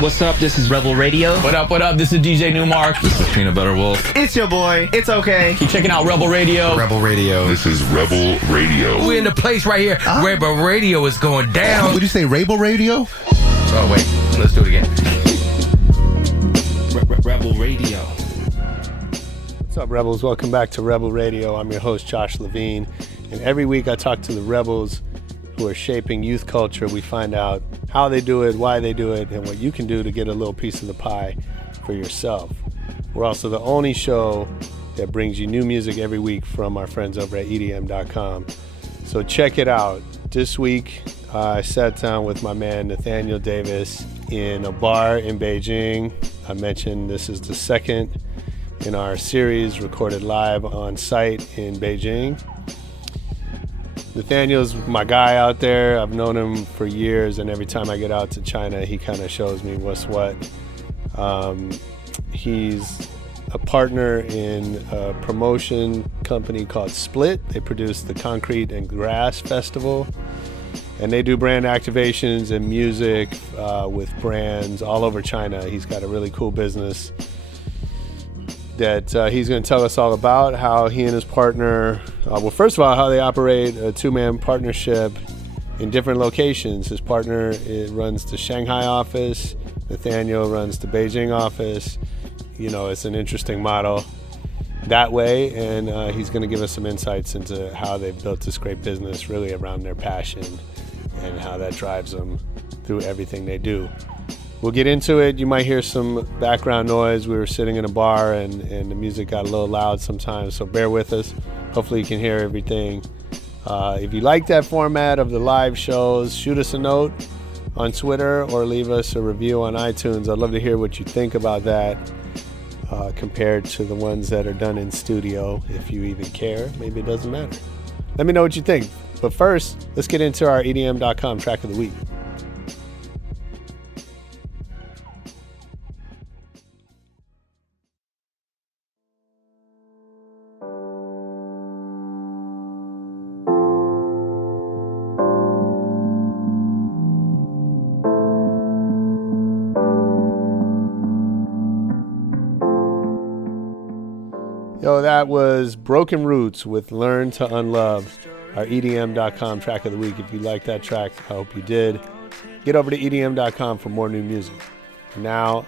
What's up? This is Rebel Radio. What up? What up? This is DJ Newmark. This is Peanut Butter Wolf. It's your boy. It's okay. Keep checking out Rebel Radio. Rebel Radio. This is Rebel Radio. We're in the place right here. Rebel Radio is going down. Would you say Rebel Radio? Oh, wait. Let's do it again. Rebel Radio. What's up, Rebels? Welcome back to Rebel Radio. I'm your host, Josh Levine. And every week I talk to the Rebels who are shaping youth culture. We find out how they do it, why they do it, and what you can do to get a little piece of the pie for yourself. We're also the only show that brings you new music every week from our friends over at EDM.com. So check it out. This week, I sat down with my man Nathaniel Davis in a bar in Beijing. I mentioned this is the second in our series recorded live on site in Beijing. Nathaniel's my guy out there. I've known him for years, and every time I get out to China, he kind of shows me what's what. He's a partner in a promotion company called Split. They produce the Concrete and Grass Festival, and they do brand activations and music with brands all over China. He's got a really cool business that he's going to tell us all about, how he and his partner, well, first of all, how they operate a two-man partnership in different locations. His partner runs the Shanghai office. Nathaniel runs the Beijing office. You know, it's an interesting model that way, and he's going to give us some insights into how they've built this great business really around their passion and how that drives them through everything they do. We'll get into it. You might hear some background noise. We were sitting in a bar and the music got a little loud sometimes, so bear with us. Hopefully you can hear everything. If you like that format of the live shows, shoot us a note on Twitter or leave us a review on iTunes. I'd love to hear what you think about that compared to the ones that are done in studio. If you even care, maybe it doesn't matter. Let me know what you think. But first, let's get into our EDM.com track of the week. Yo, that was Broken Roots with Learn to Unlove, our EDM.com track of the week. If you like that track, I hope you did. Get over to EDM.com for more new music. Now,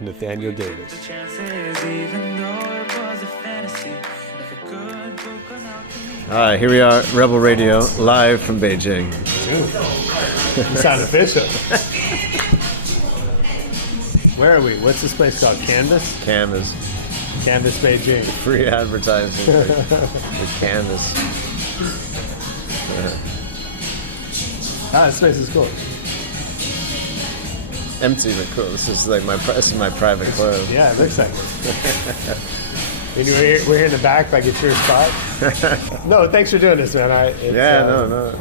Nathaniel Davis. Hi, here we are, Rebel Radio, live from Beijing. Dude, you sound official. Where are we? What's this place called? Canvas Beijing. Free advertising with Canvas. This place is cool. Empty but cool. This is like my private club. Yeah, it looks like it. And we're here in the back, like it's your spot. No, thanks for doing this, man. No.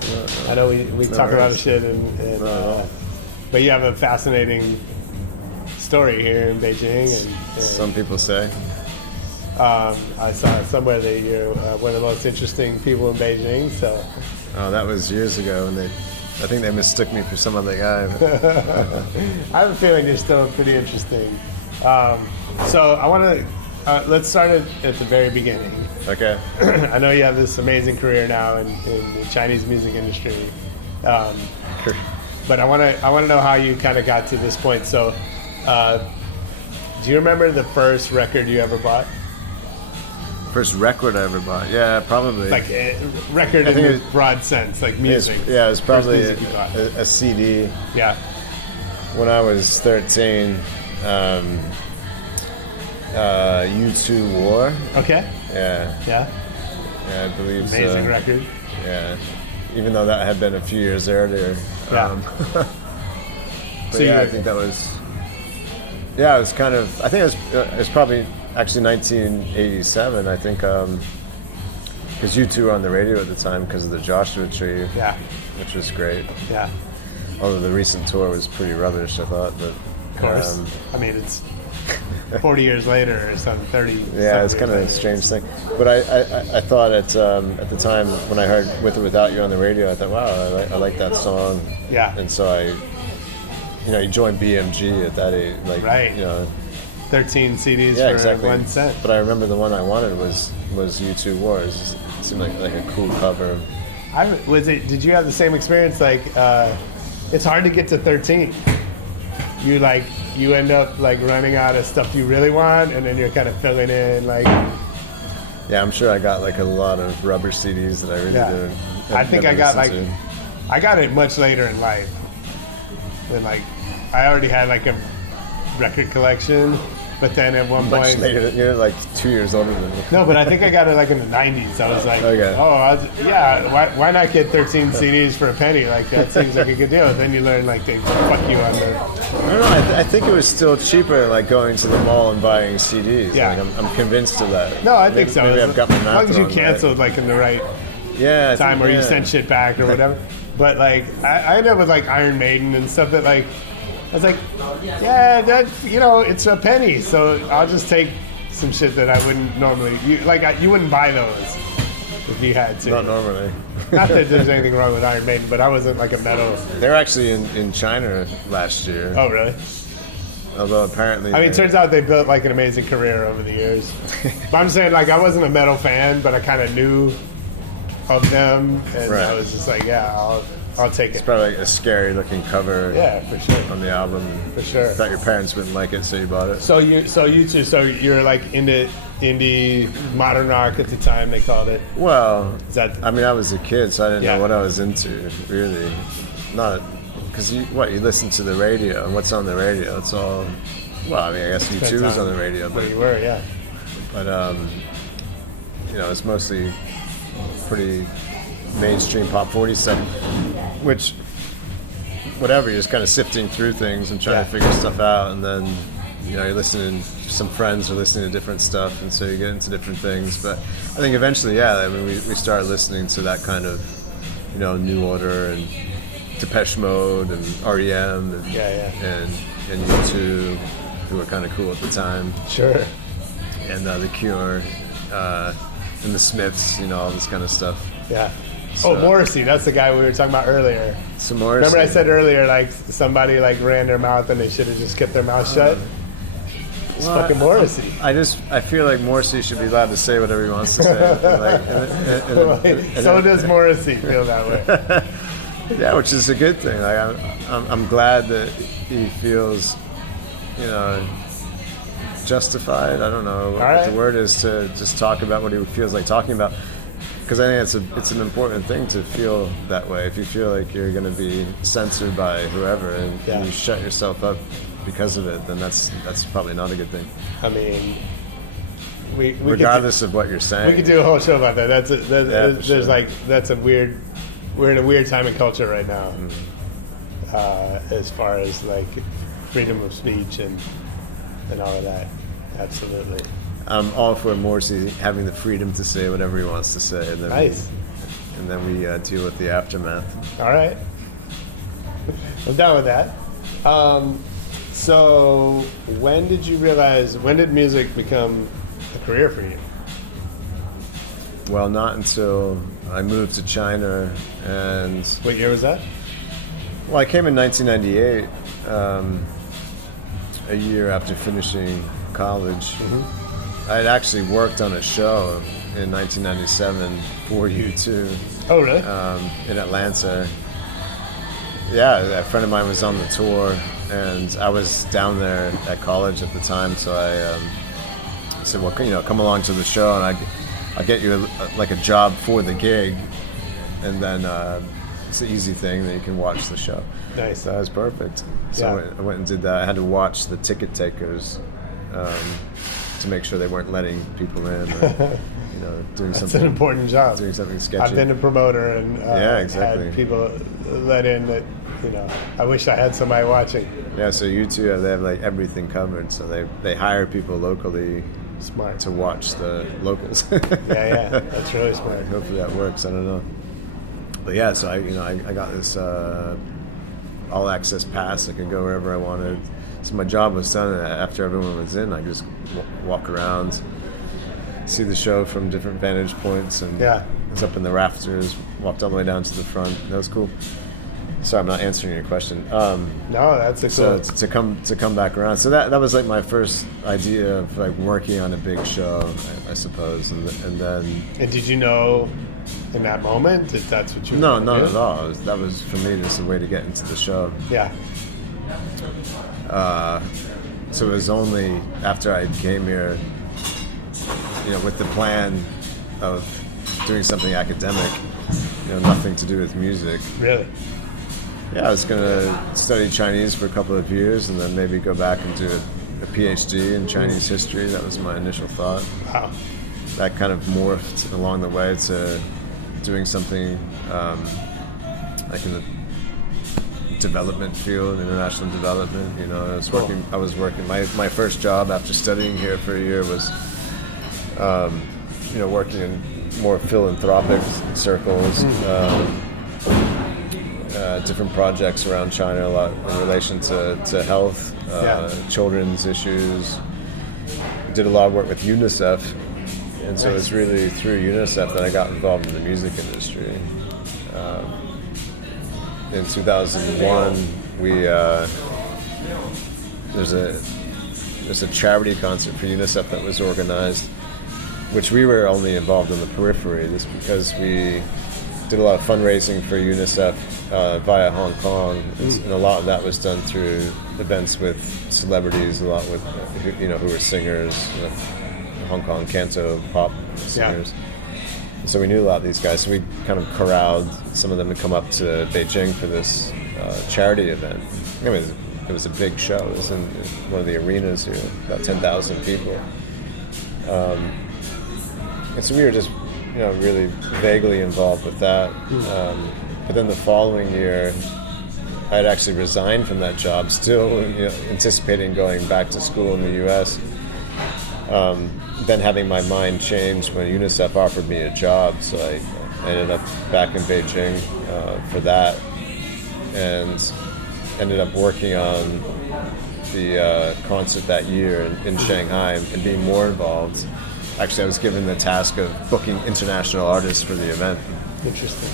I know we talk a lot of shit, but you have a fascinating story here in Beijing. And some people say. I saw somewhere that you're one of the most interesting people in Beijing. So. Oh, that was years ago, and I think they mistook me for some other guy. I have a feeling you're still pretty interesting. So I want to let's start at the very beginning. Okay. I know you have this amazing career now in the Chinese music industry, but I want to know how you kind of got to this point. So, do you remember the first record you ever bought? First record I ever bought? Yeah, probably. Like a record in the broad sense, like music. It was probably a CD. Yeah. When I was 13, U2 War. Okay. Yeah, I believe so. Amazing record. Yeah, even though that had been a few years earlier. Yeah. But yeah, I think that was. Yeah, it was kind of. I think it was probably actually 1987. I think because U2 were on the radio at the time because of the Joshua Tree. Yeah. Which was great. Yeah. Although the recent tour was pretty rubbish, I thought. But of course. I mean, it's 40 years later or something, 30. Yeah, it's kind of a strange thing. But I thought at the time when I heard With or Without You on the radio, I thought, wow, I like that song. Yeah. And so you joined BMG at that age, like, Right. 13 CDs yeah, for exactly. 1 cent. But I remember the one I wanted was U2 Wars. It seemed like a cool cover. Did you have the same experience? Like, it's hard to get to 13. You end up like running out of stuff you really want, and then you're kind of filling in like. Yeah, I'm sure I got like a lot of rubber CDs that I really didn't. I think never I got listened like, I got it much later in life, and like, I already had like a record collection, but then at one much point. later. You're like 2 years older than me. No, but I think I got it like in the 90s. I was like, Okay. why not get 13 CDs for a penny? Like, that seems like a good deal. And then you learn, like, they fuck you on the... I don't know. I think it was still cheaper, like going to the mall and buying CDs. Yeah. Like, I'm convinced of that. No, I think so. Maybe I've got my as math long as you wrong, canceled, like, in the right yeah, time, or you sent shit back or whatever. But, like, I ended up with, like, Iron Maiden and stuff that, like... I was like, yeah, that, it's a penny, so I'll just take some shit that I wouldn't normally... You wouldn't buy those if you had to. Not normally. Not that there's anything wrong with Iron Maiden, but I wasn't like a metal... They're actually in China last year. Oh, really? Although apparently... I mean, it turns out they built like an amazing career over the years. But I'm saying, like, I wasn't a metal fan, but I kind of knew of them, and Right. I was just like, yeah, I'll take it. It's probably like a scary looking cover Yeah, for sure. on the album. For sure. Thought your parents wouldn't like it, so you bought it. So you're like into indie modern rock at the time, they called it. Well, Is that I mean, I was a kid, so I didn't Yeah. know what I was into, really. Not... Because you listen to the radio, and what's on the radio? It's all... Well, I mean, I guess U2 was on the radio, where but... you were, yeah. But, it's mostly pretty mainstream pop 40 stuff, which, whatever, you're just kind of sifting through things and trying to figure stuff out, and then, you're listening, some friends are listening to different stuff, and so you get into different things. But I think eventually, we started listening to that kind of, New Order and Depeche Mode and REM and U2, who were kind of cool at the time. Sure. And The Cure, and the Smiths, all this kind of stuff. Yeah. So- Morrissey, that's the guy we were talking about earlier. Some Morrissey. Remember I said earlier, like, somebody, like, ran their mouth and they should have just kept their mouth shut? It's fucking Morrissey. I feel like Morrissey should be allowed to say whatever he wants to say. So does Morrissey feel that way. Yeah, which is a good thing. Like, I'm glad that he feels, justified. I don't know what the word is to just talk about what he feels like talking about. Because I think it's an important thing to feel that way. If you feel like you're going to be censored by whoever and you shut yourself up because of it, then that's probably not a good thing. I mean, regardless of what you're saying. We could do a whole show about that. We're in a weird time in culture right now, as far as like freedom of speech and all of that. Absolutely. I'm all for Morrissey having the freedom to say whatever he wants to say, and then we deal with the aftermath. All right, I'm down with that. So, when did music become a career for you? Well, not until I moved to China, and What year was that? well, I came in 1998, a year after finishing college. I had actually worked on a show in 1997 for U2 Oh, really? in Atlanta. Yeah, a friend of mine was on the tour, and I was down there at college at the time, so I said, well, come along to the show, and I'll get you a job for the gig, and then it's an easy thing that you can watch the show. Nice. So that was perfect. So I went and did that. I had to watch the ticket takers to make sure they weren't letting people in, or, doing That's something. an important job. Doing something sketchy. I've been a promoter and exactly. had people let in that, I wish I had somebody watching. Yeah, so U2, they have like everything covered. So they hire people locally Smart. to watch the locals. Yeah, that's really smart. Hopefully that works. I don't know. But yeah, so I got this all access pass. I could go wherever I wanted. So my job was done. After everyone was in, I just walk around, see the show from different vantage points, and I was up in the rafters, walked all the way down to the front. That was cool. sorry, I'm not answering your question. No, that's a So cool. to come back around. So that was like my first idea of like working on a big show, I suppose, and then And did you know in that moment that that's what you were no, gonna not do? at all. That was for me just a way to get into the show. Yeah. So it was only after I came here, with the plan of doing something academic, nothing to do with music. Really? Yeah, I was going to study Chinese for a couple of years and then maybe go back and do a PhD in Chinese history. That was my initial thought. Wow. That kind of morphed along the way to doing something like in the development field, international development. I was working. My first job after studying here for a year was, working in more philanthropic circles, different projects around China, a lot in relation to health, children's issues. Did a lot of work with UNICEF, and so it's really through UNICEF that I got involved in the music industry. In 2001, there's a charity concert for UNICEF that was organized, which we were only involved in the periphery. This because we did a lot of fundraising for UNICEF via Hong Kong, and a lot of that was done through events with celebrities, a lot with who were singers, Hong Kong canto pop singers. So we knew a lot of these guys, so we kind of corralled some of them to come up to Beijing for this charity event. It was a big show. It was in one of the arenas here, about 10,000 people. And so we were just, really vaguely involved with that. But then the following year, I had actually resigned from that job, still anticipating going back to school in the U.S. Then having my mind changed when UNICEF offered me a job, so I ended up back in Beijing for that, and ended up working on the concert that year in Shanghai and being more involved. Actually, I was given the task of booking international artists for the event. Interesting.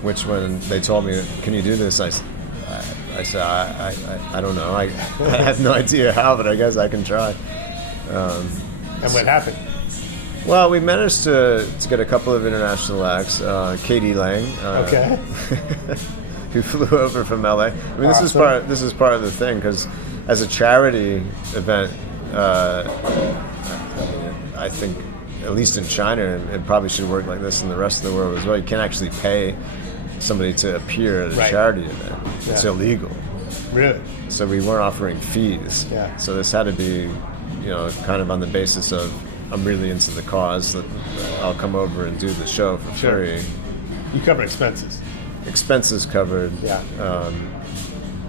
Which, when they told me, "Can you do this?" I said, "I don't know. I have no idea how, but I guess I can try." And what happened? Well, we managed to get a couple of international acts. Katie Lang, Okay. who flew over from LA. This is part of the thing, because as a charity event, I think at least in China, it probably should work like this in the rest of the world as well. You can't actually pay somebody to appear at a charity event. It's illegal. Really? So we weren't offering fees. Yeah. So this had to be, kind of on the basis of I'm really into the cause, that I'll come over and do the show for free. You cover expenses. Expenses covered. Yeah.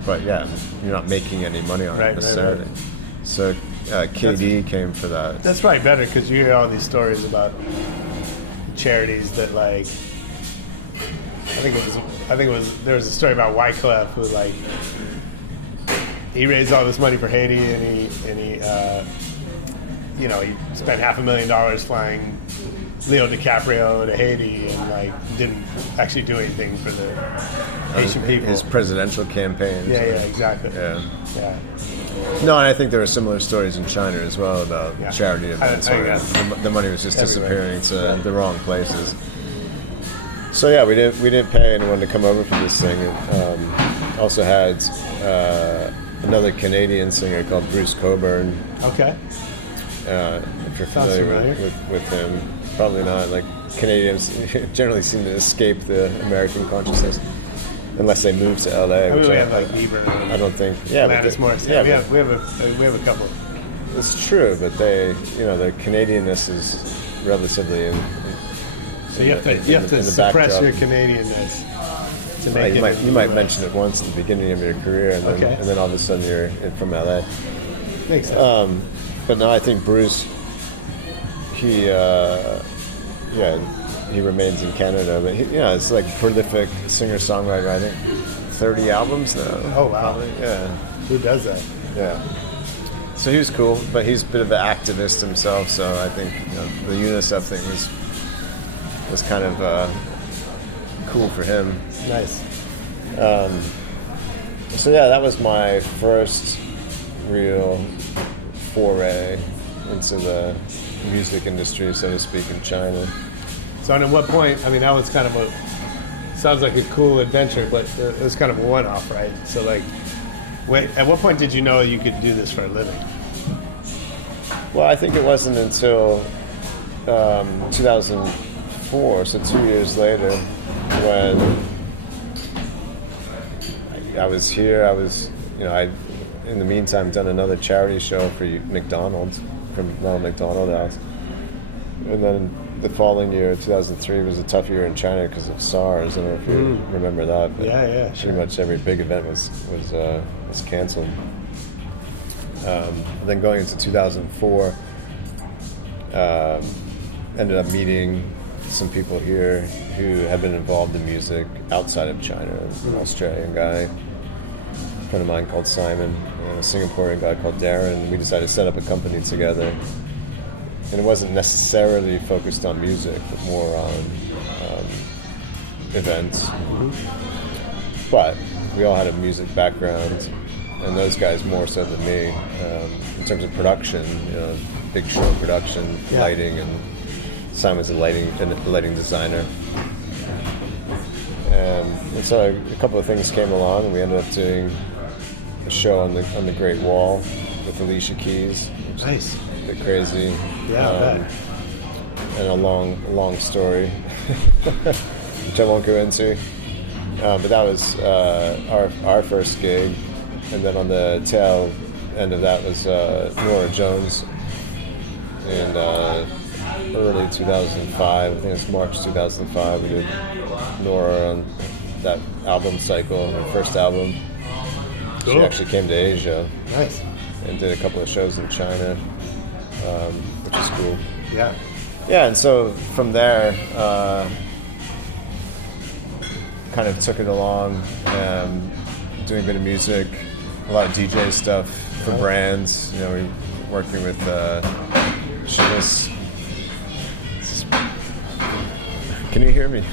But yeah, you're not making any money on it necessarily. Right. So KD came for that. That's probably better, because you hear all these stories about charities that, like, I think it was there was a story about Wyclef who, like, he raised all this money for Haiti, and he spent $500,000 flying Leo DiCaprio to Haiti, and like didn't actually do anything for the Haitian people. His presidential campaign. Yeah, exactly. Yeah. Yeah. No, and I think there were similar stories in China as well about charity events I where guess. the money was just Everywhere. disappearing to the wrong places. So yeah, we didn't pay anyone to come over for this thing. Also had another Canadian singer called Bruce Coburn. Okay. If you're Sounds familiar familiar. with him, probably not. Like, Canadians generally seem to escape the American consciousness unless they move to LA. I mean, which we have like Bieber. I don't think. Yeah, but Alanis Morissette. yeah, we have a couple. it's true, but their Canadianness is relatively So you have to suppress your Canadianness to make it. You might mention it once at the beginning of your career, and then all of a sudden you're from LA. Makes sense. But no, I think Bruce, he remains in Canada, but it's like prolific singer-songwriter. I think 30 albums now. Oh wow! Probably. Yeah. Who does that? Yeah. So he was cool, but he's a bit of an activist himself. So I think the UNICEF thing was kind of cool for him. Nice. So yeah, that was my first real foray into the music industry, so to speak, in China. So at what point, I mean, that was kind of sounds like a cool adventure, but it was kind of a one-off, right? So like, at what point did you know you could do this for a living? Well, I think it wasn't until 2004, so 2 years later, when I was here. I was, I in the meantime done another charity show for McDonald's, from Ronald McDonald House, and then the following year, 2003, was a tough year in China because of SARS. I don't know if you remember that. But Yeah. Pretty much every big event was canceled. Then going into 2004, ended up meeting some people here who had been involved in music outside of China. An Australian guy, a friend of mine called Simon, and a Singaporean guy called Darren. We decided to set up a company together. And it wasn't necessarily focused on music, but more on events. But we all had a music background, and those guys more so than me, in terms of production, big show production, lighting, and Simon's a lighting designer. And so a couple of things came along, and we ended up doing a show on the Great Wall with Alicia Keys. Nice. A bit crazy. Yeah, I bet. And a long story, which I won't go into. But that was our first gig, and then on the tail end of that was Nora Jones in early 2005. I think it was March 2005. We did Nora on that album cycle, her first album. Cool. She actually came to Asia. Nice. And did a couple of shows in China, which is cool. Yeah. Yeah, and so from there, kind of took it along, doing a bit of music, a lot of DJ stuff for brands. We were working with Chivas. Can you hear me?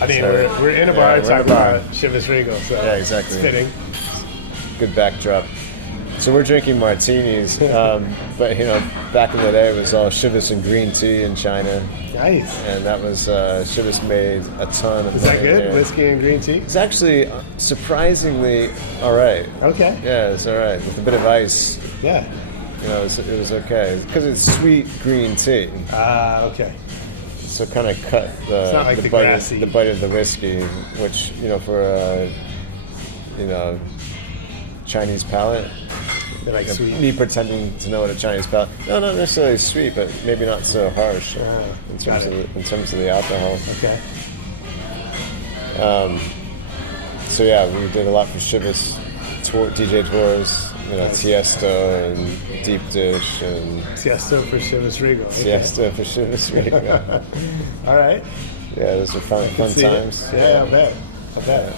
I mean, we're in a bar talking about Chivas Regal, so yeah, exactly. It's fitting. Good backdrop. So we're drinking martinis, but back in the day it was all Chivas and green tea in China. Nice. And that was Chivas made a ton of. Is that money good? there. Whiskey and green tea? It's actually surprisingly all right. Okay. Yeah, it's all right with a bit of ice. Yeah. It was okay because it's sweet green tea. Okay. So kind of cut It's not like the grassy. the bite of the whiskey, which for a Chinese palate. They're like sweet. Me pretending to know what a Chinese palate. No, not necessarily sweet, but maybe not so harsh in terms of the alcohol. Okay. So yeah, we did a lot for Chivas DJ tours. Tiesto and Deep Dish and Tiesto for Chivas Regal. Okay. Tiesto for Chivas Regal. All right. Yeah, those were fun times. Yeah, I bet.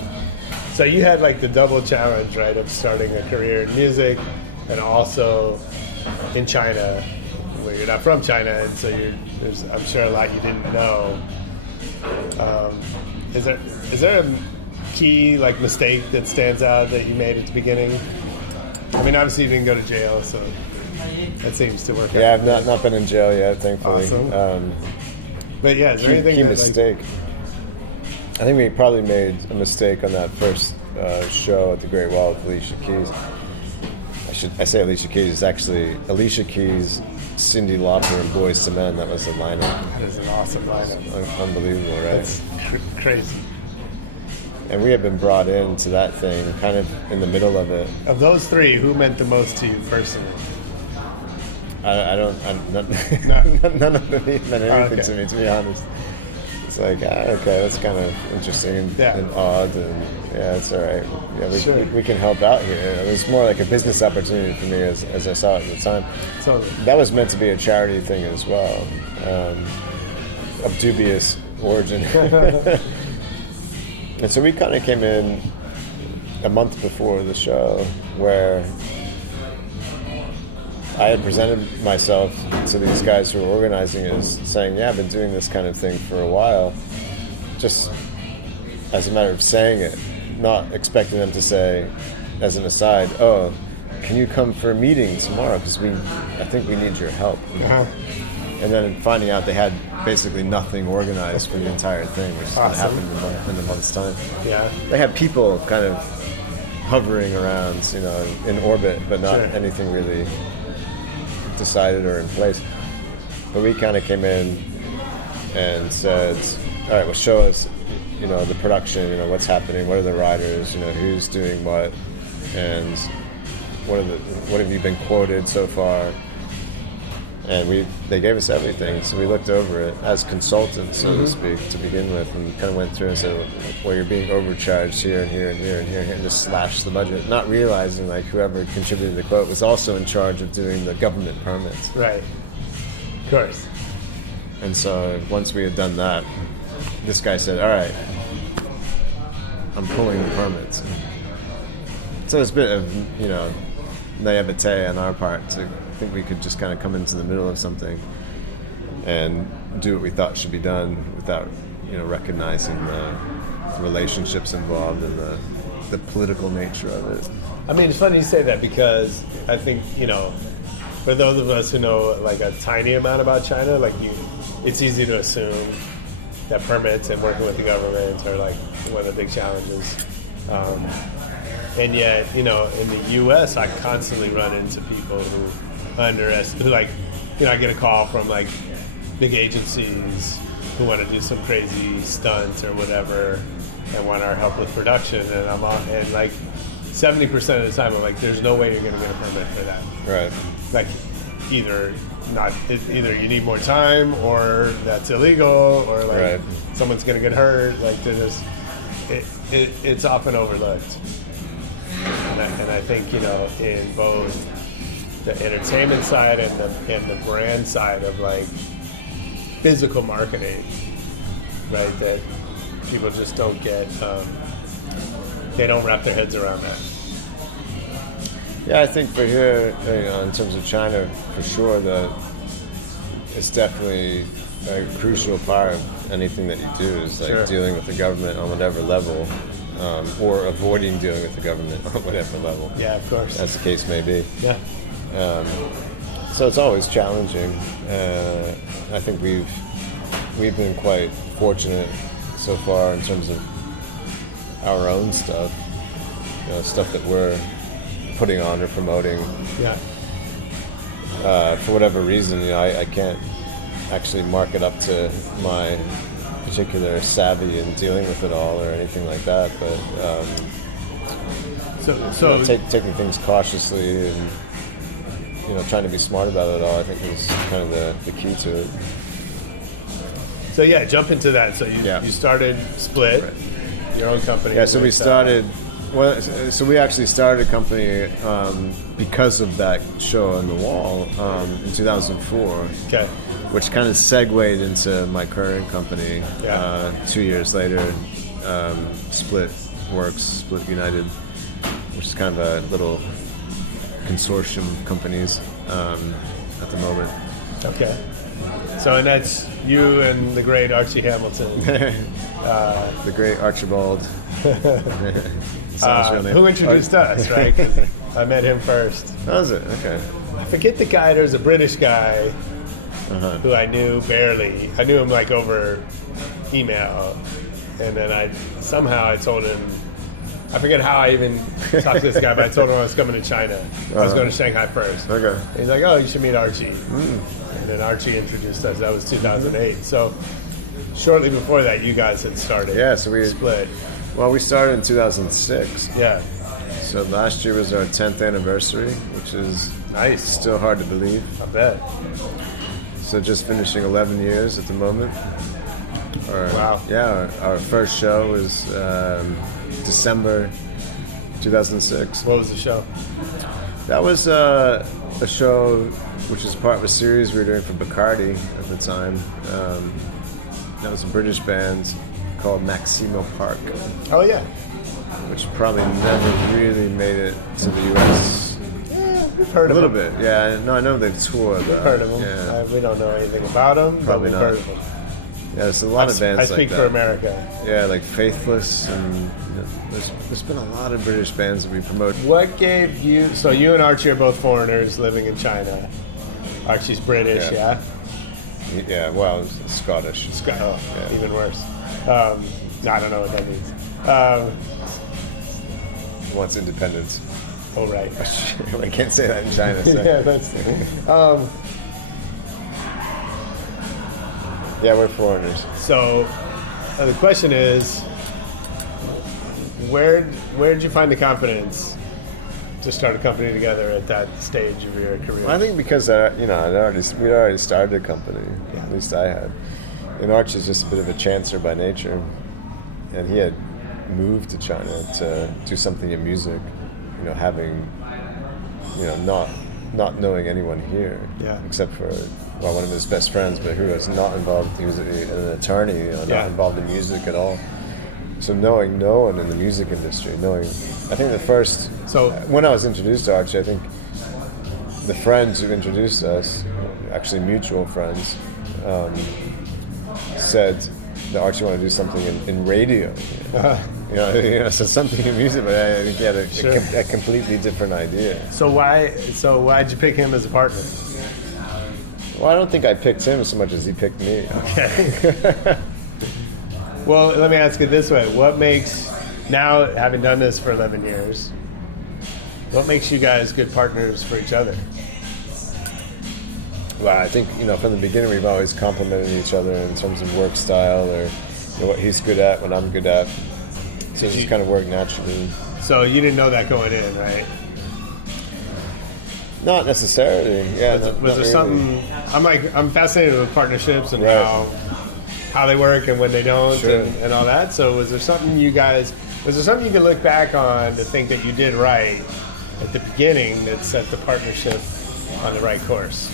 So you had like the double challenge, right, of starting a career in music and also in China, where you're not from China, and so there's I'm sure a lot you didn't know. Is there a key like mistake that stands out that you made at the beginning? I mean, obviously you didn't go to jail, so that seems to work out. Yeah, I've not been in jail yet, thankfully. Awesome. But yeah, is there anything key that, mistake? I think we probably made a mistake on that first show at the Great Wall with Alicia Keys. I say Alicia Keys. It's actually Alicia Keys, Cyndi Lauper, and Boyz II Men. That was the lineup. That is an awesome lineup. Unbelievable, right? That's crazy. And we had been brought into that thing kind of in the middle of it. Of those three, who meant the most to you personally? None of them meant anything to me, to be honest. It's like, okay, that's kind of interesting and odd, and yeah, it's all right. Yeah, we can help out here. It was more like a business opportunity for me as I saw it at the time. So that was meant to be a charity thing as well, of dubious origin. And so we kind of came in a month before the show where I had presented myself to these guys who were organizing it as saying, yeah, I've been doing this kind of thing for a while. Just as a matter of saying it, not expecting them to say, as an aside, "Oh, can you come for a meeting tomorrow? Because I think we need your help." And then finding out they had basically nothing organized for the entire thing, which is going to happen in a month's time. Yeah. They had people kind of hovering around, in orbit, but not anything really decided or in place. But we kind of came in and said, all right, well, show us, the production, what's happening, what are the riders, who's doing what, and what have you been quoted so far? And they gave us everything, so we looked over it as consultants, so to speak, to begin with, and kind of went through and said, well, you're being overcharged here and here and here and here, and just slashed the budget, not realizing like whoever contributed the quote was also in charge of doing the government permits. Right. Of course. And so once we had done that, this guy said, all right, I'm pulling the permits. So it's a bit of, naivete on our part to think we could just kind of come into the middle of something and do what we thought should be done without, recognizing the relationships involved and the political nature of it. I mean, it's funny you say that because I think, for those of us who know like a tiny amount about China, it's easy to assume that permits and working with the government are like one of the big challenges. And yet, in the U.S., I constantly run into people who I get a call from like big agencies who want to do some crazy stunts or whatever and want our help with production, and I'm on, and like 70% of the time I'm like, there's no way you're going to get a permit for that. Right. Like either you need more time or that's illegal or like someone's going to get hurt. Like it's often overlooked. And I think, in both the entertainment side and the brand side of like physical marketing, right, that people just don't get, they don't wrap their heads around that. Yeah, I think for here, in terms of China, for sure, it's definitely a crucial part of anything that you do is like dealing with the government on whatever level. Or avoiding dealing with the government on whatever level. Yeah, of course. As the case may be. Yeah. So it's always challenging. I think we've been quite fortunate so far in terms of our own stuff, stuff that we're putting on or promoting. Yeah. For whatever reason, I can't actually mark it up to my particular savvy in dealing with it all or anything like that, but taking things cautiously and trying to be smart about it all, I think is kind of the key to it. So jump into that. So you started Split, your own company. Yeah, so we started. So we actually started a company because of that show on the wall in 2004. Okay. Which kind of segued into my current company. 2 years later, Split United, which is kind of a little consortium of companies at the moment. Okay. So, and that's you and the great Archie Hamilton. The great Archibald. Who introduced us, right? 'Cause I met him first. How was it? Okay. I forget the guy. There's a British guy who I knew barely. I knew him like over email, and then I told him. I forget how I even talked to this guy, but I told him I was coming to China. I was going to Shanghai first. Okay. And he's like, "Oh, you should meet Archie." And then Archie introduced us. That was 2008. So shortly before that, you guys had started. Yeah. So we Split. Well, we started in 2006. Yeah. So last year was our 10th anniversary, which is Nice. Still hard to believe. I bet. So just finishing 11 years at the moment. Wow. Yeah, our first show was December 2006. What was the show? That was a show which is part of a series we were doing for Bacardi at the time. That was a British band called Maximo Park. Oh, yeah. Which probably never really made it to the U.S. Yeah, we've heard a of little them. bit. Yeah, no, I know they've toured. We've heard of them. Yeah. We don't know anything about them. Probably but we've not. heard of them. Yeah, there's a lot of bands I like speak that. for America. Yeah, like Faithless, and there's been a lot of British bands that we promote. What gave you? So you and Archie are both foreigners living in China. Archie's British, yeah. Yeah, well, it's Scottish. Yeah. Even worse. I don't know what that means. He wants independence. Oh right. I can't say that in China. So. Yeah, that's. Yeah, we're foreigners. So the question is, where'd you find the confidence to start a company together at that stage of your career? I think because we'd already started a company. Yeah. At least I had. And Archie's just a bit of a chancer by nature, and he had moved to China to do something in music. Having, not knowing anyone here, except for one of his best friends, but who was not involved. He was an attorney, not involved in music at all. So knowing no one in the music industry, I think when I was introduced to Archie, I think the friends who introduced us, actually mutual friends, said that Archie wanted to do something in radio. So something in music, but I think he had a completely different idea. So why'd you pick him as a partner? Well, I don't think I picked him so much as he picked me. Okay. Well, let me ask it this way. What makes, now having done this for 11 years, what makes you guys good partners for each other? Well, I think, from the beginning we've always complimented each other in terms of work style or what he's good at, what I'm good at. So it just kind of worked naturally. So you didn't know that going in, right? Not necessarily. Yeah. Was there something? I'm fascinated with partnerships and Right. how they work and when they don't, Sure. and all that. So was there something you could look back on to think that you did right at the beginning that set the partnership on the right course?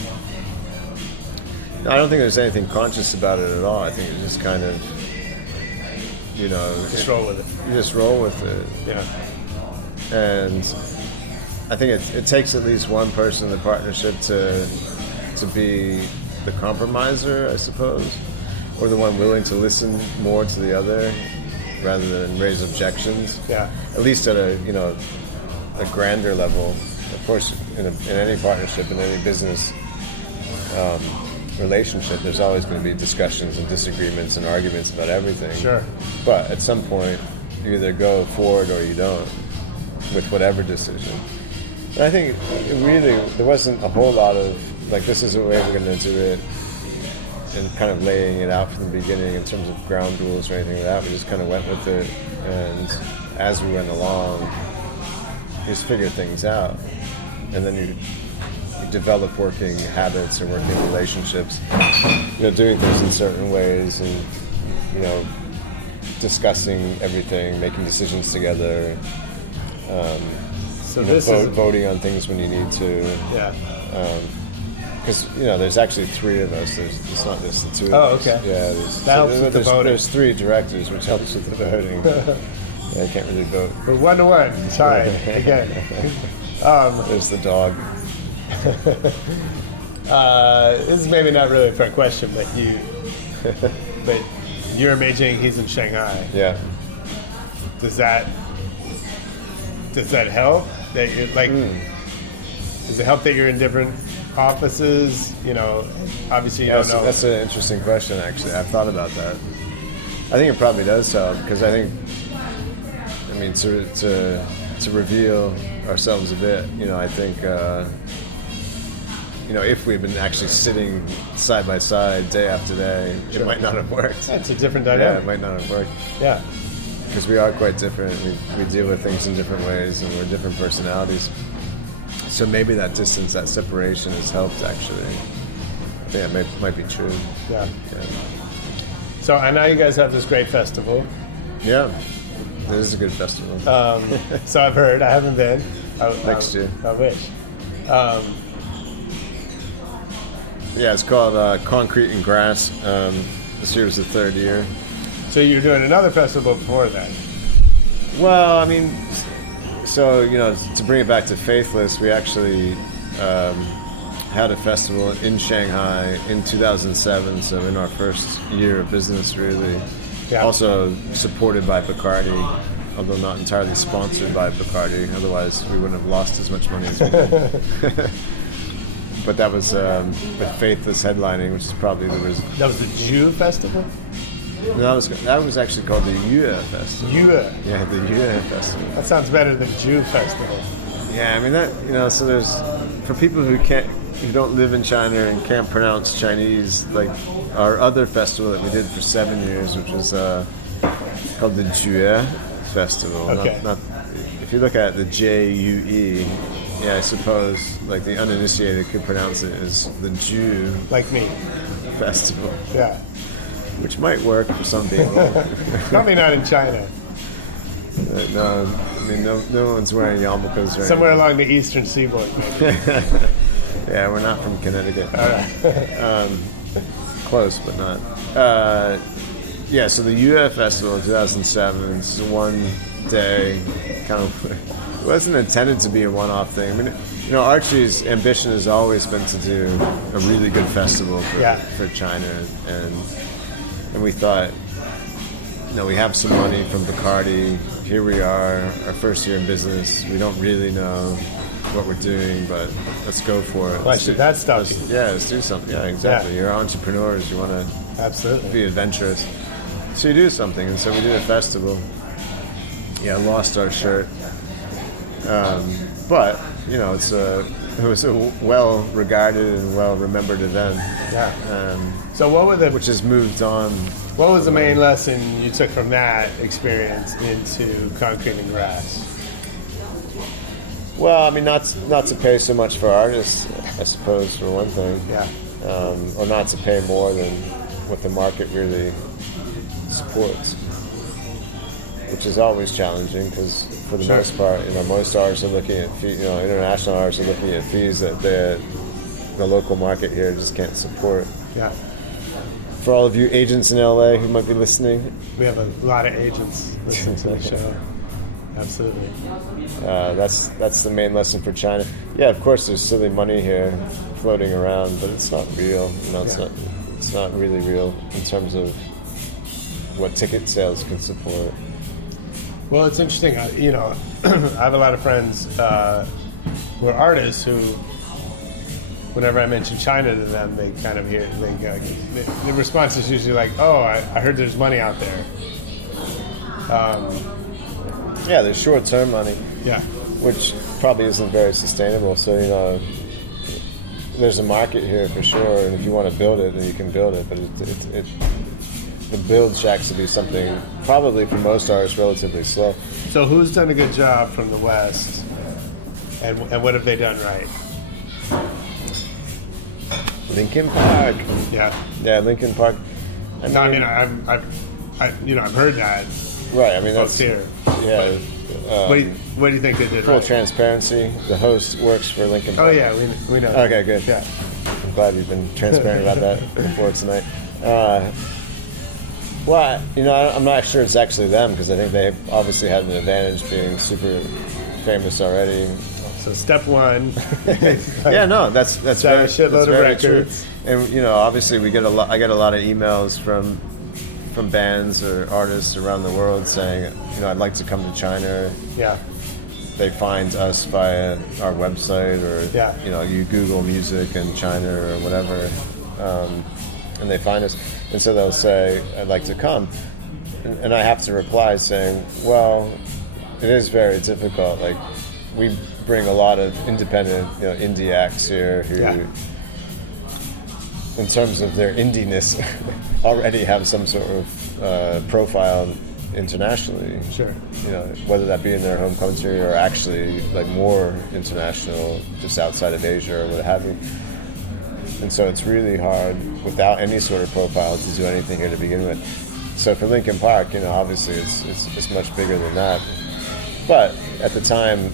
No, I don't think there's anything conscious about it at all. I think it's just kind of, Just roll with it. you just roll with it. Yeah. And I think it takes at least one person in the partnership to be the compromiser, I suppose, or the one willing to listen more to the other rather than raise objections. Yeah. At least at a grander level. Of course, in any partnership, in any business relationship, there's always going to be discussions and disagreements and arguments about everything. Sure. But at some point, you either go forward or you don't with whatever decision. And I think there wasn't a whole lot of, this is the way we're going to do it, and kind of laying it out from the beginning in terms of ground rules or anything like that. We just kind of went with it, and as we went along, you just figure things out. And then you develop working habits or working relationships, doing things in certain ways and, discussing everything, making decisions together, voting on things when you need to. Yeah. Because, there's actually three of us. It's not just the two of us. Oh, okay. Yeah. That helps with the voting. There's three directors, which helps with the voting. Yeah, I can't really vote. But 1-1. Sorry. Again. There's the dog. This is maybe not really a fair question, but you're in Beijing, he's in Shanghai. Yeah. Does that help? That you're does it help that you're in different offices? Obviously you don't know. That's an interesting question, actually. I've thought about that. I think it probably does help because I think, to reveal ourselves a bit, I think, if we've been actually sitting side by side day after day, it might not have worked. It's a different Yeah, dynamic. it might not have worked. Yeah. Because we are quite different. We deal with things in different ways, and we're different personalities. So maybe that distance, that separation has helped, actually. I think it might be true. Yeah. So I know you guys have this great festival. Yeah. It is a good festival. So I've heard. I haven't been. Next year. I wish. Yeah, it's called Concrete and Grass. This year was the third year. So you're doing another festival before that. Well, to bring it back to Faithless, we actually had a festival in Shanghai in 2007, so in our first year of business, really. Yeah. Also supported by Bacardi, although not entirely sponsored by Bacardi. Otherwise, we wouldn't have lost as much money as we did. But that was with Faithless headlining, which is probably the reason. That was the Jew festival? No, that was actually called the Yue Festival. Yue. Yeah, the Yue Festival. That sounds better than Jew festival. Yeah, I mean that, so there's, for people who don't live in China and can't pronounce Chinese, like our other festival that we did for 7 years, which was called the Jue Festival. Okay. Not, if you look at the Jue, yeah, I suppose like the uninitiated could pronounce it as the Jew Like me. Festival, Yeah. which might work for some people. Probably not in China. No, I mean no one's wearing yarmulkes or Somewhere anything. along the eastern seaboard, maybe. Yeah, we're not from Connecticut. Close, but not. Yeah, so the UF Festival in 2007, it's a one-day kind of. It wasn't intended to be a one-off thing. I mean, Archie's ambition has always been to do a really good festival for China, and we thought, we have some money from Bacardi. Here we are, our first year in business. We don't really know what we're doing, but let's go for it. Why should that stop you? Yeah, let's do something. Yeah, exactly. Yeah. You're entrepreneurs. You want to Absolutely. be adventurous. So you do something, and so we did a festival. Yeah, lost our shirt. But, it was a well-regarded and well-remembered event. Yeah. So what were the Which has moved on. What was the main lesson you took from that experience into concrete and grass? Well, I mean, not to pay so much for artists, I suppose, for one thing. Yeah. Or not to pay more than what the market really supports, which is always challenging because, for the most part, most artists are looking at fees. International artists are looking at fees that the local market here just can't support. Yeah. For all of you agents in LA who might be listening, We have a lot of agents listening to the show. Absolutely. that's the main lesson for China. Yeah, of course, there's silly money here floating around, but it's not real. It's not really real in terms of what ticket sales can support. Well, it's interesting. I have a lot of friends who are artists who, whenever I mention China to them, they kind of the response is usually like, "Oh, I heard there's money out there." Yeah, there's short-term money, Yeah. which probably isn't very sustainable. So there's a market here for sure, and if you want to build it, then you can build it. But the build shacks to be something probably for most artists relatively slow. So who's done a good job from the West, and what have they done right? Linkin Park. Yeah. Yeah, Linkin Park. I've heard that. Right. I mean, Folks that's here. yeah. What do you think they did Full right? transparency. The host works for Linkin Park. Oh yeah, we know. Okay, good. Yeah. I'm glad you've been transparent about that before tonight. Well, I'm not sure it's actually them because I think they obviously had an advantage being super famous already. So step one. Yeah, no, that's Sell a very, shitload that's of very records. true. And obviously I get a lot of emails from bands or artists around the world saying, I'd like to come to China. Yeah. They find us via our website or you Google music in China or whatever, and they find us, and so they'll say, I'd like to come, and I have to reply saying, well, it is very difficult. Like, we bring a lot of independent indie acts here who in terms of their indiness already have some sort of profile internationally. Sure. Whether that be in their home country or actually like more international, just outside of Asia or what have you. And so it's really hard without any sort of profile to do anything here to begin with. So for Linkin Park, obviously it's much bigger than that. But at the time,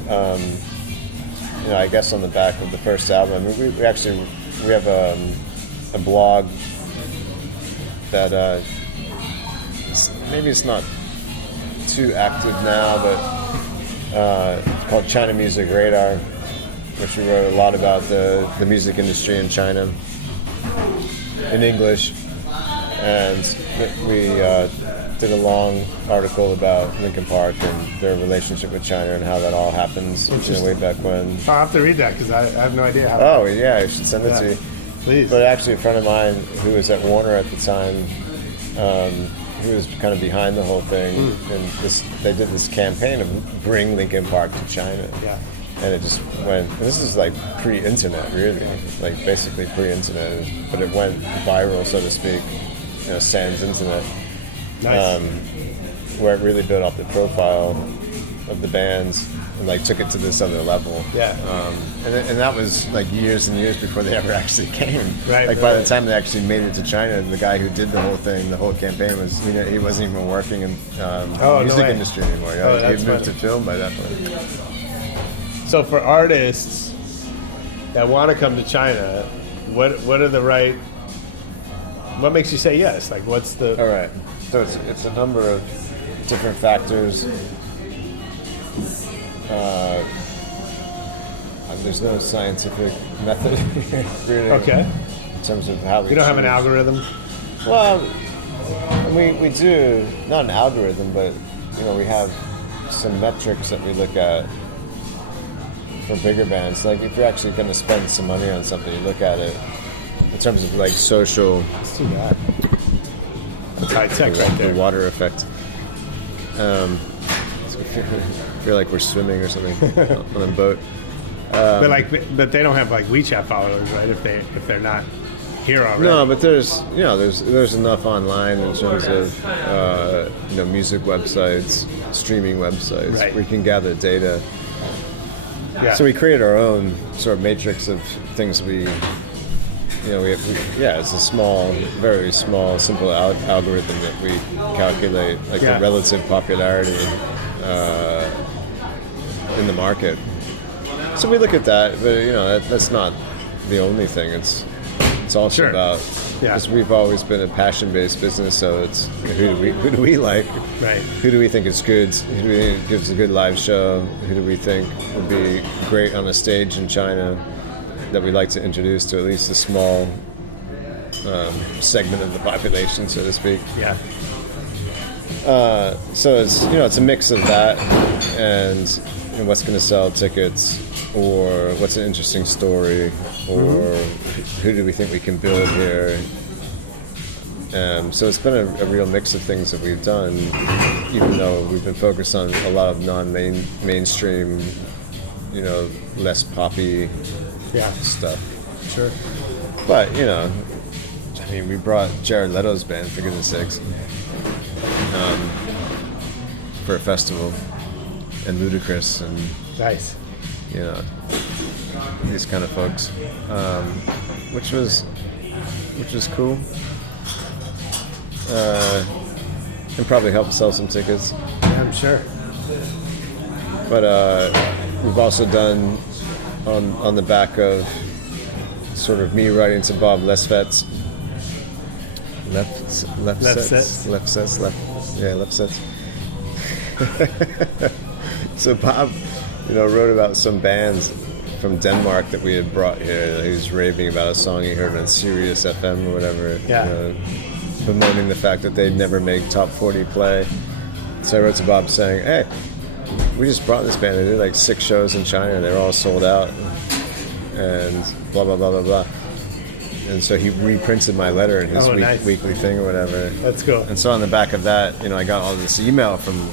I guess on the back of the first album, we have a blog that maybe it's not too active now, but called China Music Radar, which we wrote a lot about the music industry in China in English, and we did a long article about Linkin Park and their relationship with China and how that all happens, way back when. I'll have to read that because I have no idea how. Oh yeah, I should send it to you. Please. But actually, a friend of mine who was at Warner at the time, who was kind of behind the whole thing, and they did this campaign of bring Linkin Park to China. Yeah. And it just went. And this is like pre-internet, really, like basically pre-internet, but it went viral, so to speak. Sans internet. Nice. Where it really built up the profile of the bands and like took it to this other level. Yeah. And that was like years and years before they ever actually came. Right. Like by the time they actually made it to China, the guy who did the whole thing, the whole campaign was he wasn't even working in the music industry anymore. He had moved to film by that point. So for artists that want to come to China, what are the right? What makes you say yes? Like what's the? All right. So it's a number of different factors. There's no scientific method really. Okay. In terms of how we. You don't have an algorithm. Well, we do not an algorithm, but we have some metrics that we look at for bigger bands. Like if you're actually going to spend some money on something, you look at it in terms of like social. Let's do that. That's high tech right there. The water effect. I feel like we're swimming or something on a boat. But they don't have like WeChat followers, right? If they're not here already. No, but there's enough online in terms of music websites, streaming websites, right. where you can gather data. Yeah. So we created our own sort of matrix of things it's a small, very small, simple algorithm that we calculate like the relative popularity in the market. So we look at that, but that's not the only thing. It's also about because we've always been a passion-based business. So it's who do we like? Right. Who do we think is good? Who do we think gives a good live show? Who do we think would be great on a stage in China that we'd like to introduce to at least a small segment of the population, so to speak? Yeah. So it's a mix of that and what's going to sell tickets, or what's an interesting story, or who do we think we can build here. So it's been a real mix of things that we've done, even though we've been focused on a lot of mainstream, less poppy stuff. Sure. But we brought Jared Leto's band, for goodness sakes, for a festival, and Ludacris, and nice. These kind of folks, which was cool, and probably helped sell some tickets. Yeah, I'm sure. But we've also done on the back of sort of me writing to Bob Left sets. So Bob, wrote about some bands from Denmark that we had brought here. He was raving about a song he heard on Sirius FM or whatever. Yeah. Bemoaning the fact that they'd never make top 40 play. So I wrote to Bob saying, "Hey, we just brought this band. They did like 6 shows in China. They're all sold out, and blah blah blah blah blah." And so he reprinted my letter in his weekly thing or whatever. That's cool. And so on the back of that, I got all this email from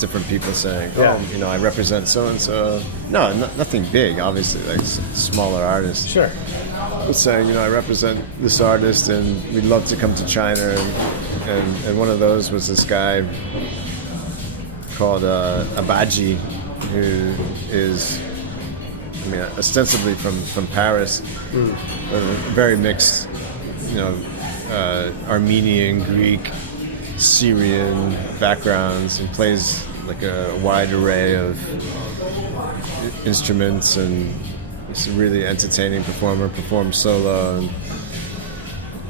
different people saying, I represent so and so. No, nothing big, obviously, like smaller artists. Sure. But saying, I represent this artist, and we'd love to come to China. And one of those was this guy called Abaji, who is, ostensibly from Paris, very mixed, Armenian, Greek, Syrian backgrounds, and plays like a wide array of instruments, and he's a really entertaining performer, performs solo. And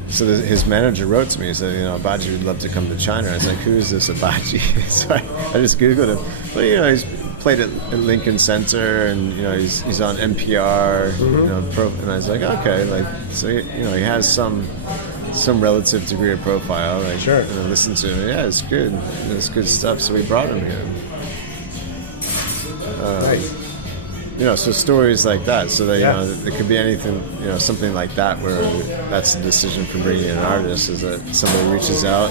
so his manager wrote to me and said, Abaji would love to come to China. I was like, who is this Abaji? So I just Googled him. But, he's played at Lincoln Center, and he's on NPR. And I was like, okay, like so he has some relative degree of profile. Like, sure. Listen to him. Yeah, it's good. It's good stuff. So we brought him here. Nice. So stories like that. So that it could be anything. Something like that where that's the decision for bringing in an artist is that somebody reaches out,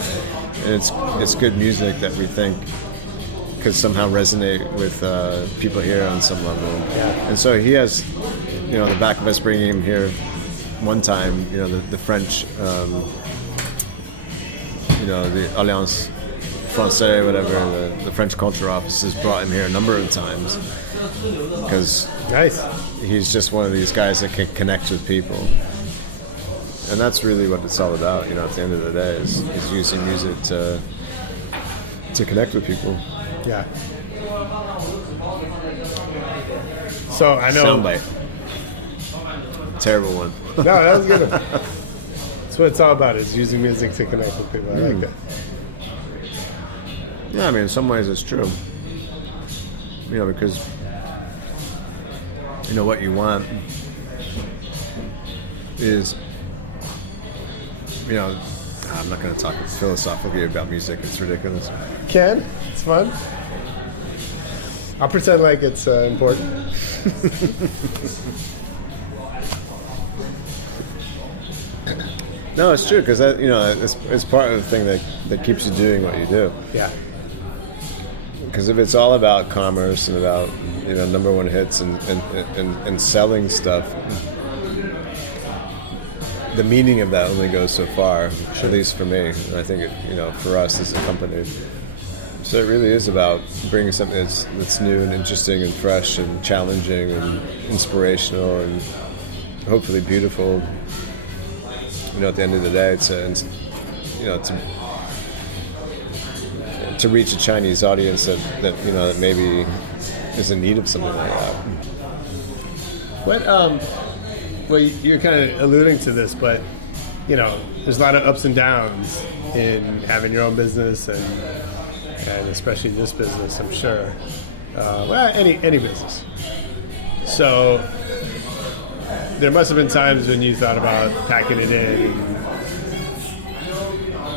and it's good music that we think could somehow resonate with people here on some level. Yeah. And so he has, the back of us bringing him here one time, the French, the Alliance Française, whatever, the French Culture Office has brought him here a number of times because nice. He's just one of these guys that can connect with people. And that's really what it's all about, at the end of the day, is using music to connect with people. Yeah. So I know. Soundbite. Terrible one. No, that was good. That's what it's all about, is using music to connect with people. I like that. Yeah, I mean, in some ways it's true. Because what you want is, I'm not going to talk philosophically about music. It's ridiculous. Ken, it's fun. I'll pretend like it's important. No, it's true, because that it's part of the thing that keeps you doing what you do. Yeah. Because if it's all about commerce and about number one hits and selling stuff, the meaning of that only goes so far. Sure. At least for me, and I think for us as a company. So it really is about bringing something that's new and interesting and fresh and challenging and inspirational and hopefully beautiful. At the end of the day, to reach a Chinese audience that maybe is in need of something like that. Well, you're kind of alluding to this, but there's a lot of ups and downs in having your own business and especially this business, I'm sure. Any business. So there must have been times when you thought about packing it in,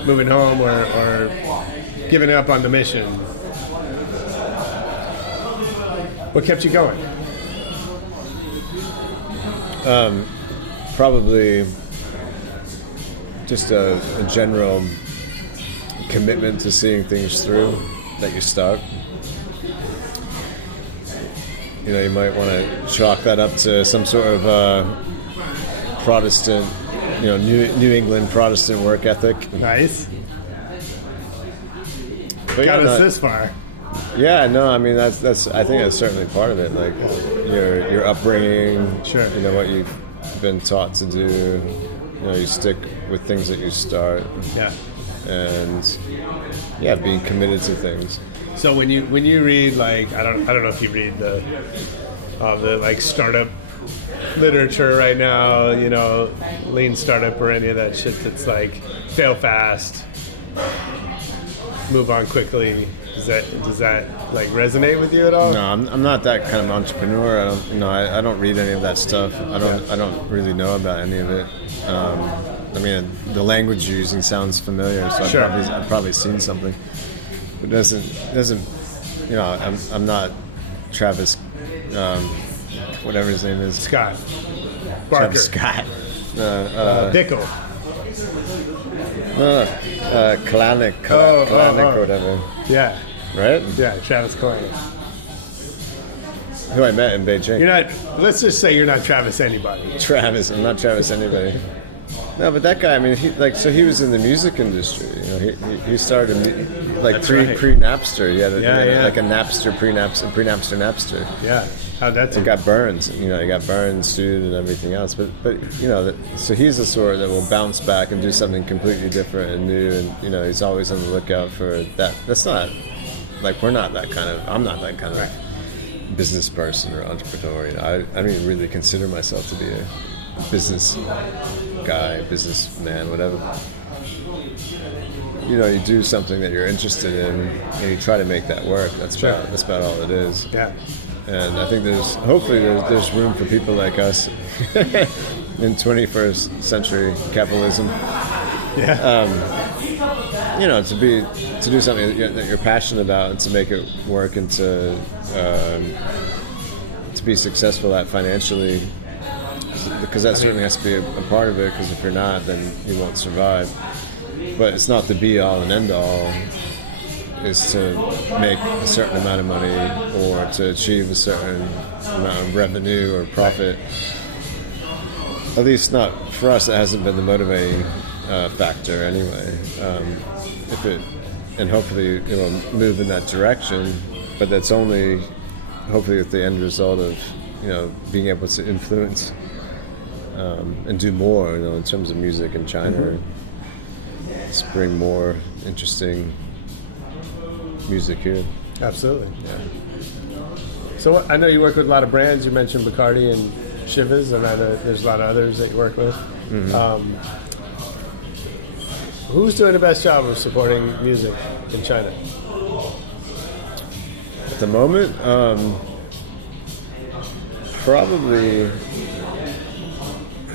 moving home, or giving up on the mission. What kept you going? Probably just a general commitment to seeing things through that you start. You might want to chalk that up to some sort of Protestant, New England Protestant work ethic. Nice. But got us this far. Yeah, no, I mean that's I think that's certainly part of it. Like your upbringing, sure. What you've been taught to do. You stick with things that you start. Yeah. And being committed to things. So when you read, like, I don't know if you read the like startup literature right now, lean startup or any of that shit that's like fail fast, move on quickly. Does that like resonate with you at all? No, I'm not that kind of entrepreneur. I don't read any of that stuff. I don't really know about any of it. I mean, the language you're using sounds familiar, so sure. I've probably seen something. It doesn't. I'm not Travis, whatever his name is. Scott. Barker. Travis Scott. Dickel. Kalanick or whatever. Yeah. Right? Yeah, Travis Kalanick. Who I met in Beijing. Let's just say you're not Travis anybody. I'm not Travis anybody. No, but that guy, I mean, he was in the music industry. He started pre-Napster. He had like a Napster, pre-Napster Napster. Yeah, how'd that take? He got burned. He got burned, sued, and everything else. But so he's the sort that will bounce back and do something completely different and new. And he's always on the lookout for that. That's not like I'm not that kind of business person or entrepreneur. I don't even really consider myself to be a business guy, businessman, whatever. you do something that you're interested in, and you try to make that work. That's about all it is. Yeah. And I think hopefully there's room for people like us in 21st century capitalism. Yeah. To do something that you're passionate about and to make it work and to be successful at financially, because that certainly has to be a part of it, because if you're not, then you won't survive. But it's not the be all and end all, is to make a certain amount of money or to achieve a certain amount of revenue or profit. At least not for us, it hasn't been the motivating factor anyway. And hopefully it will move in that direction, but that's only hopefully with the end result of being able to influence and do more in terms of music in China. Just bring more interesting music here. Absolutely. Yeah. So I know you work with a lot of brands. You mentioned Bacardi and Chivas, and I know there's a lot of others that you work with. Who's doing the best job of supporting music in China? At the moment, probably,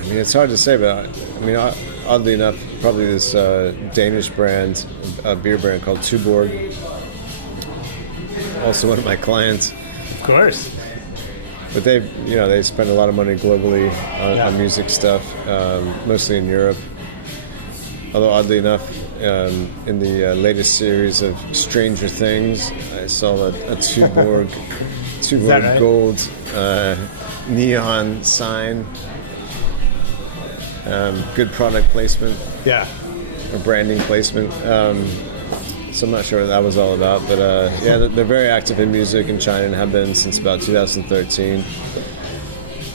it's hard to say, but oddly enough, probably this Danish brand, a beer brand called Tuborg, also one of my clients. Of course. But they spend a lot of money globally on music stuff, mostly in Europe. Although oddly enough, in the latest series of Stranger Things, I saw a Tuborg right? gold neon sign. Good product placement. Yeah. Or branding placement. So I'm not sure what that was all about, but they're very active in music in China and have been since about 2013.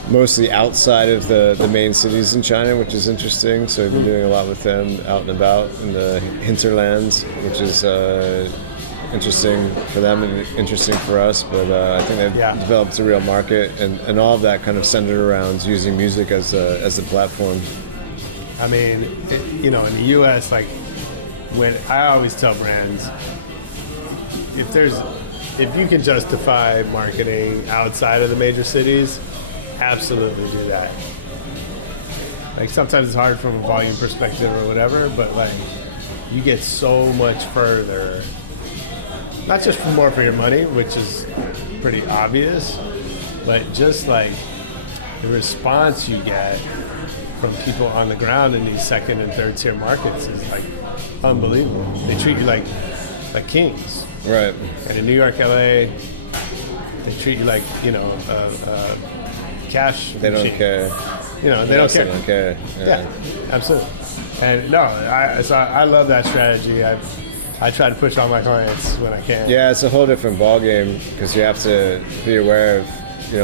Mostly outside of the main cities in China, which is interesting. So we've been doing a lot with them out and about in the hinterlands, which is interesting for them and interesting for us. But I think they've developed a real market, and all of that kind of centered around using music as the platform. I mean, in the U.S., like, when I always tell brands, if you can justify marketing outside of the major cities, absolutely do that. Like, sometimes it's hard from a volume perspective or whatever, but like, you get so much further, not just for more for your money, which is pretty obvious, but just like the response you get from people on the ground in these second and third tier markets is like unbelievable. They treat you like kings. Right. And in New York, LA, they treat you like, cash They don't machine. care. They don't care. Don't care. Yeah, absolutely. And no, I love that strategy. I try to push all my clients when I can. Yeah, it's a whole different ballgame because you have to be aware of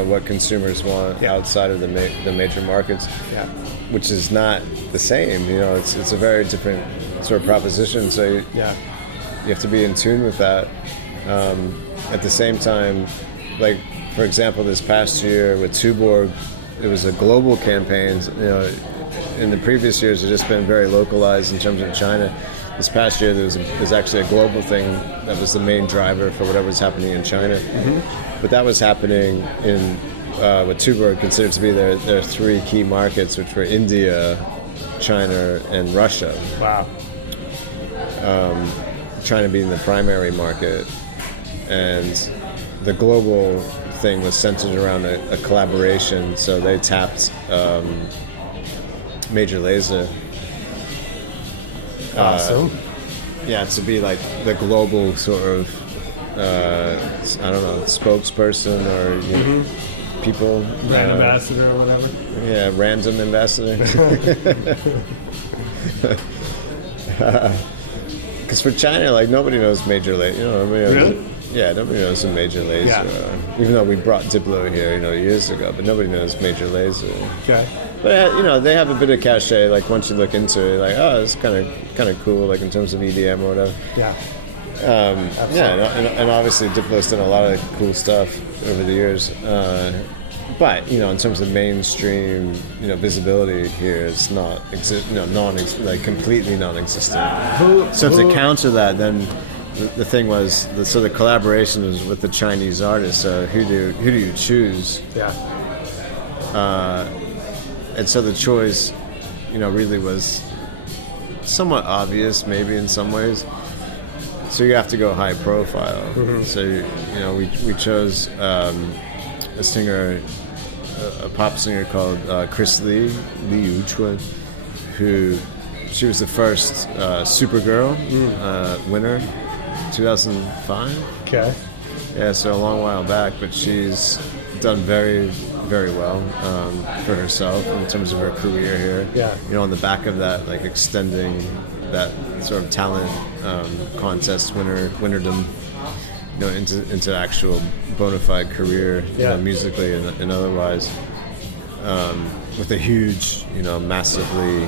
what consumers want outside of the major markets, which is not the same. It's a very different sort of proposition. So you have to be in tune with that. At the same time, like, for example, this past year with Tuborg, it was a global campaign. In the previous years, it's just been very localized in terms of China. This past year, there was actually a global thing that was the main driver for whatever was happening in China. Mm-hmm. But that was happening in what Tuborg considered to be their three key markets, which were India, China, and Russia. Wow. China being the primary market, and the global thing was centered around a collaboration. So they tapped Major Lazer. Awesome. To be like the global sort of, spokesperson or people. Brand ambassador or whatever. Yeah, random ambassador. Because for China, like, nobody knows Major Lazer. Really? Yeah, nobody knows who Major Lazer are. Even though we brought Diplo here, years ago, but nobody knows Major Lazer. Okay. But they have a bit of cachet. Like, once you look into it, like, oh, it's kind of cool, like in terms of EDM or whatever. Yeah. And obviously Diplo's done a lot of cool stuff over the years. but in terms of mainstream, visibility here, it's not completely non-existent. So to counter that, then the thing was, the collaboration was with the Chinese artists. So who do you choose? Yeah. And so the choice, really was somewhat obvious, maybe in some ways. So you have to go high profile. Mm-hmm. So we chose a singer, a pop singer called Chris Li Yuchun, who she was the first Supergirl winner, 2005. Okay. Yeah, so a long while back, but she's done very, very well for herself in terms of her career here. Yeah. On the back of that, like extending that sort of talent contest winnerdom, into actual bona fide career, musically and otherwise, with a huge, massively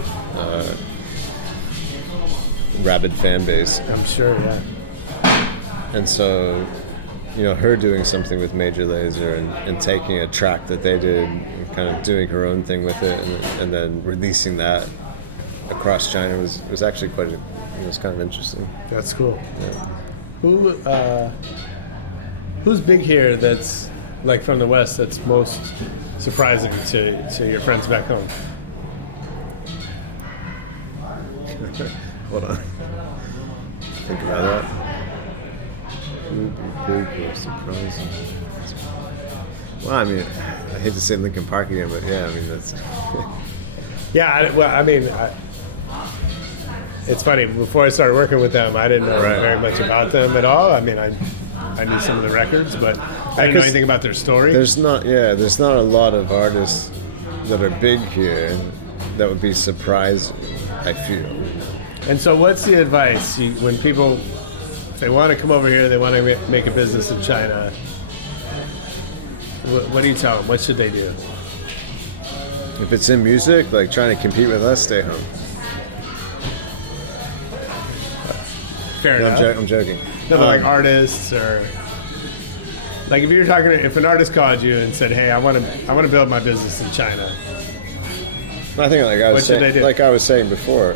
rabid fan base. I'm sure, yeah. And so, her doing something with Major Lazer and taking a track that they did and kind of doing her own thing with it and then releasing that across China was actually it was kind of interesting. That's cool. Yeah. Who's big here that's like from the West that's most surprising to your friends back home? Hold on. Think about that. Big or surprising. Well, I mean, I hate to say Linkin Park again, but yeah, I mean that's. It's funny. Before I started working with them, I didn't know very much about them at all. I mean, I knew some of the records, but I didn't know anything about their story. There's not a lot of artists that are big here that would be surprising, I feel. And so, what's the advice when people, if they want to come over here, they want to make a business in China? What do you tell them? What should they do? If it's in music, like trying to compete with us, stay home. Fair enough. I'm joking. No, but like artists or like if an artist called you and said, "Hey, I want to build my business in China." I think like I was saying before,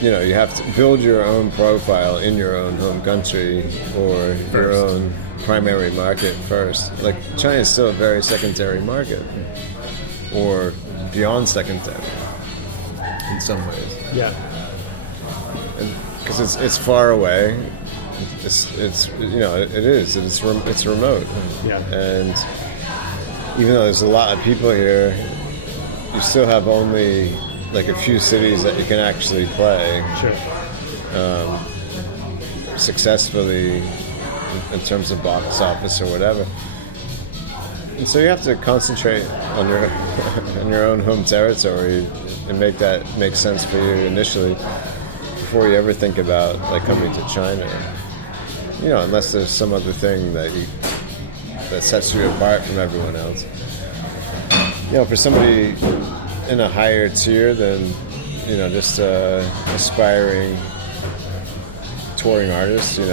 you have to build your own profile in your own home country or your own primary market first. Like China is still a very secondary market, or beyond secondary in some ways. Yeah. Because it's far away. It's remote. Yeah. And even though there's a lot of people here, you still have only like a few cities that you can actually play successfully in terms of box office or whatever. And so you have to concentrate on your on your own home territory and make that make sense for you initially before you ever think about like coming to China. Unless there's some other thing that sets you apart from everyone else. For somebody in a higher tier than, just aspiring touring artist, you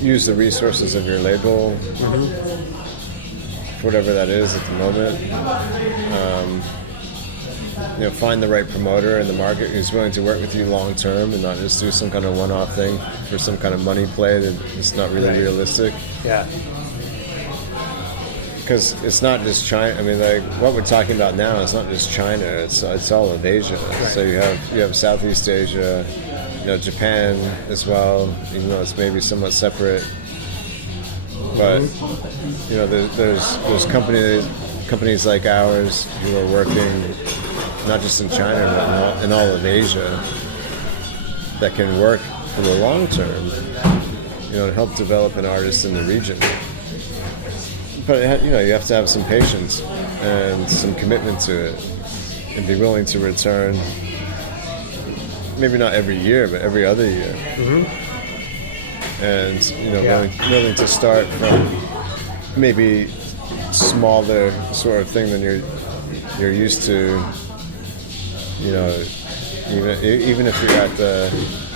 use the resources of your label, whatever that is at the moment. Find the right promoter in the market who's willing to work with you long term and not just do some kind of one-off thing for some kind of money play that's not really realistic. Yeah. Because it's not just China. I mean, like what we're talking about now is not just China. It's all of Asia. Right. So you have Southeast Asia, Japan as well. Even though it's maybe somewhat separate, but there's companies like ours who are working not just in China but in all of Asia that can work for the long term, to help develop an artist in the region. But you have to have some patience and some commitment to it, and be willing to return. Maybe not every year, but every other year. Mm-hmm. And willing to start from maybe smaller sort of thing than you're used to. Even if you're at the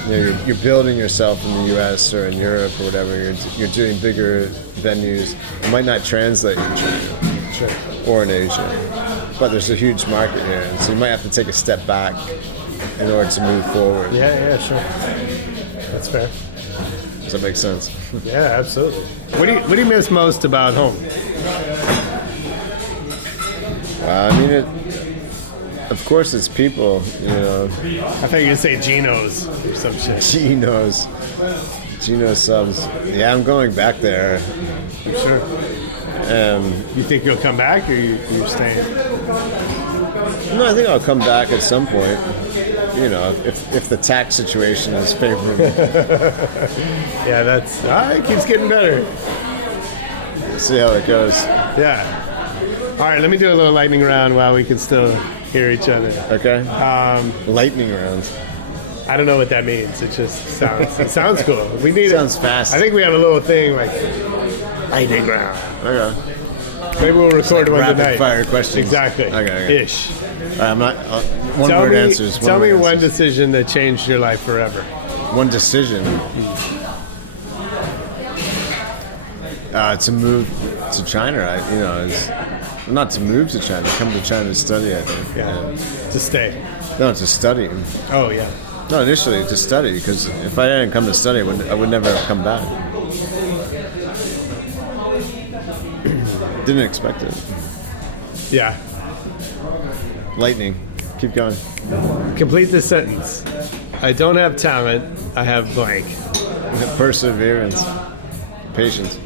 you're building yourself in the U.S. or in Europe or whatever. You're doing bigger venues. It might not translate in China or in Asia, but there's a huge market here, and so you might have to take a step back in order to move forward. Yeah, sure. That's fair. Does that make sense? Yeah, absolutely. What do you miss most about home? I mean, of course, it's people. I thought you were gonna say Geno's or some shit. Geno's subs. Yeah, I'm going back there. Sure. You think you'll come back, or you're staying? No, I think I'll come back at some point. If the tax situation is favorable. Yeah, it keeps getting better. See how it goes. Yeah. All right, let me do a little lightning round while we can still hear each other. Okay. Lightning round. I don't know what that means. It just sounds cool. We need Sounds fast. I think we have a little thing like lightning round. Okay. Maybe we'll record one rapid tonight. fire questions. Exactly. Okay. Ish. I'm not. One-word answers. Tell me one-word one answers. decision that changed your life forever. One decision. To move to China, not to move to China, come to China to study, I think. Yeah. To stay. No, to study. Oh, yeah. No, initially to study, because if I didn't come to study, I would never have come back. Didn't expect it. Yeah. Lightning. Keep going. Complete the sentence. I don't have talent. I have blank. Perseverance. Patience.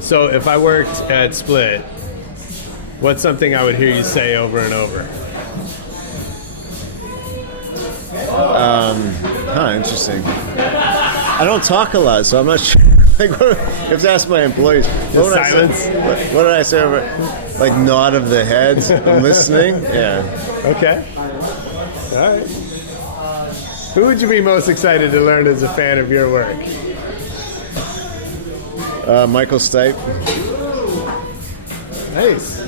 So if I worked at Split, what's something I would hear you say over and over? Interesting. I don't talk a lot, so I'm not sure. You have to ask my employees. What silence? What did I say over? Like nod of the head. I'm listening. Yeah. Okay. All right. Who would you be most excited to learn as a fan of your work? Michael Stipe. Nice.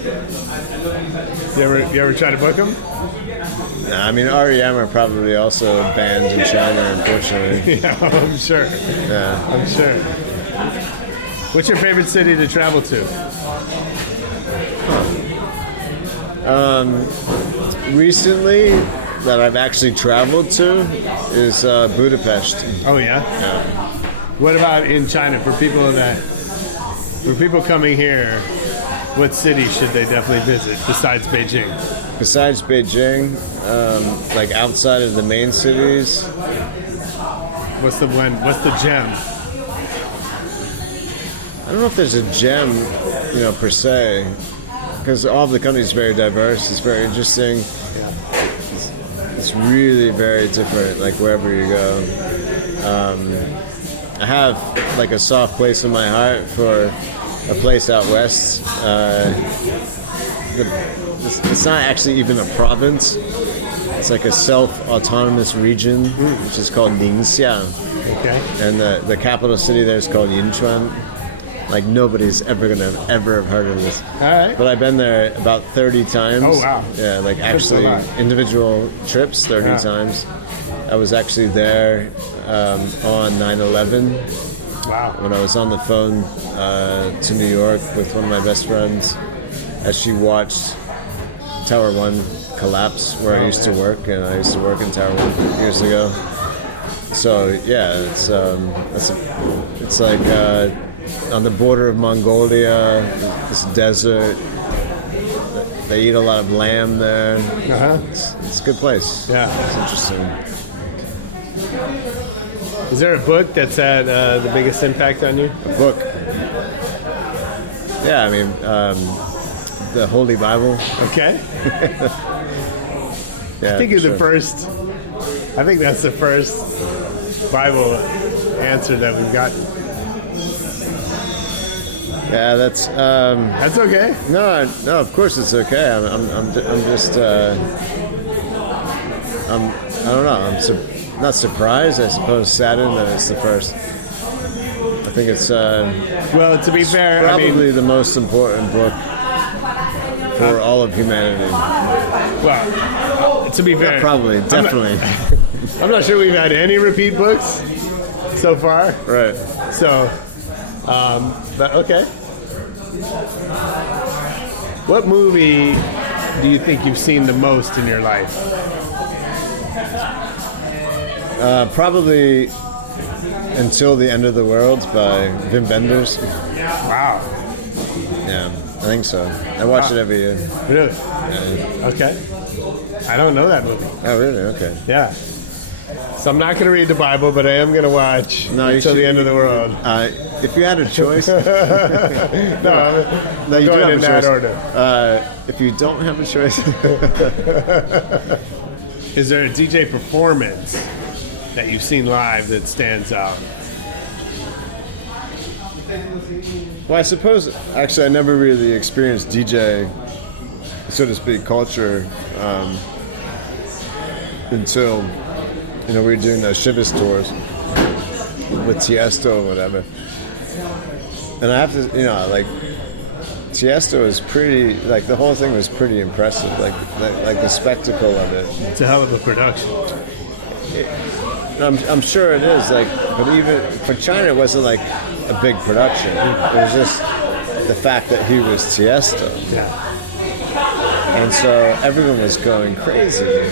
You ever try to book him? Nah, I mean, REM are probably also banned in China, unfortunately. Yeah, I'm sure. Yeah. I'm sure. What's your favorite city to travel to? Recently, that I've actually traveled to is Budapest. Oh yeah. Yeah. What about in China for people coming here? What city should they definitely visit besides Beijing? Besides Beijing, like outside of the main cities, What's the gem? I don't know if there's a gem, per se, because all of the country is very diverse. It's very interesting. It's really very different, like wherever you go. I have like a soft place in my heart for a place out west. It's not actually even a province. It's like a self-autonomous region, which is called Ningxia. Okay. And the capital city there is called Yinchuan. Like nobody's ever have heard of this. All right. But I've been there about 30 times. Oh, wow. Yeah, like That's a actually lot. individual trips 30 Yeah. times. I was actually there on 9/11 Wow. when I was on the phone to New York with one of my best friends as she watched Tower 1 collapse where I used to work, and I used to work in Tower 1 years ago. So yeah, it's like on the border of Mongolia, this desert. They eat a lot of lamb there. Uh-huh. It's a good place. Yeah. It's interesting. Is there a book that's had the biggest impact on you? A book. Yeah, I mean, the Holy Bible. Okay. Yeah, I think for sure. I think that's the first Bible answer that we've gotten. Yeah, that's. That's okay. No, of course it's okay. I'm just. I don't know. I'm not surprised. I suppose saddened that it's the first. I think it's Well, to be fair, probably the most important book for all of humanity. well, to be fair, Probably, definitely. I'm not sure we've had any repeat books so far. Right. So, but okay. What movie do you think you've seen the most in your life? Probably Until the End of the World by Wim Wenders. Wow. Yeah, I think so. I watch it every year. Really? Yeah. Okay. I don't know that movie. Oh, really? Okay. Yeah. So I'm not going to read the Bible, but I am going to watch Until the End of the World. If you had a choice... No, you do going have in a that choice. order. If you don't have a choice... Is there a DJ performance that you've seen live that stands out? Well, I suppose, actually, I never really experienced DJ, so to speak, culture until, we were doing those Shivas tours with Tiesto or whatever. And I have to, Tiesto is pretty, the whole thing was pretty impressive, like the spectacle of it. It's a hell of a production. I'm sure it is, but even for China, it wasn't like a big production. It was just the fact that he was Tiesto. Yeah. And so everyone was going crazy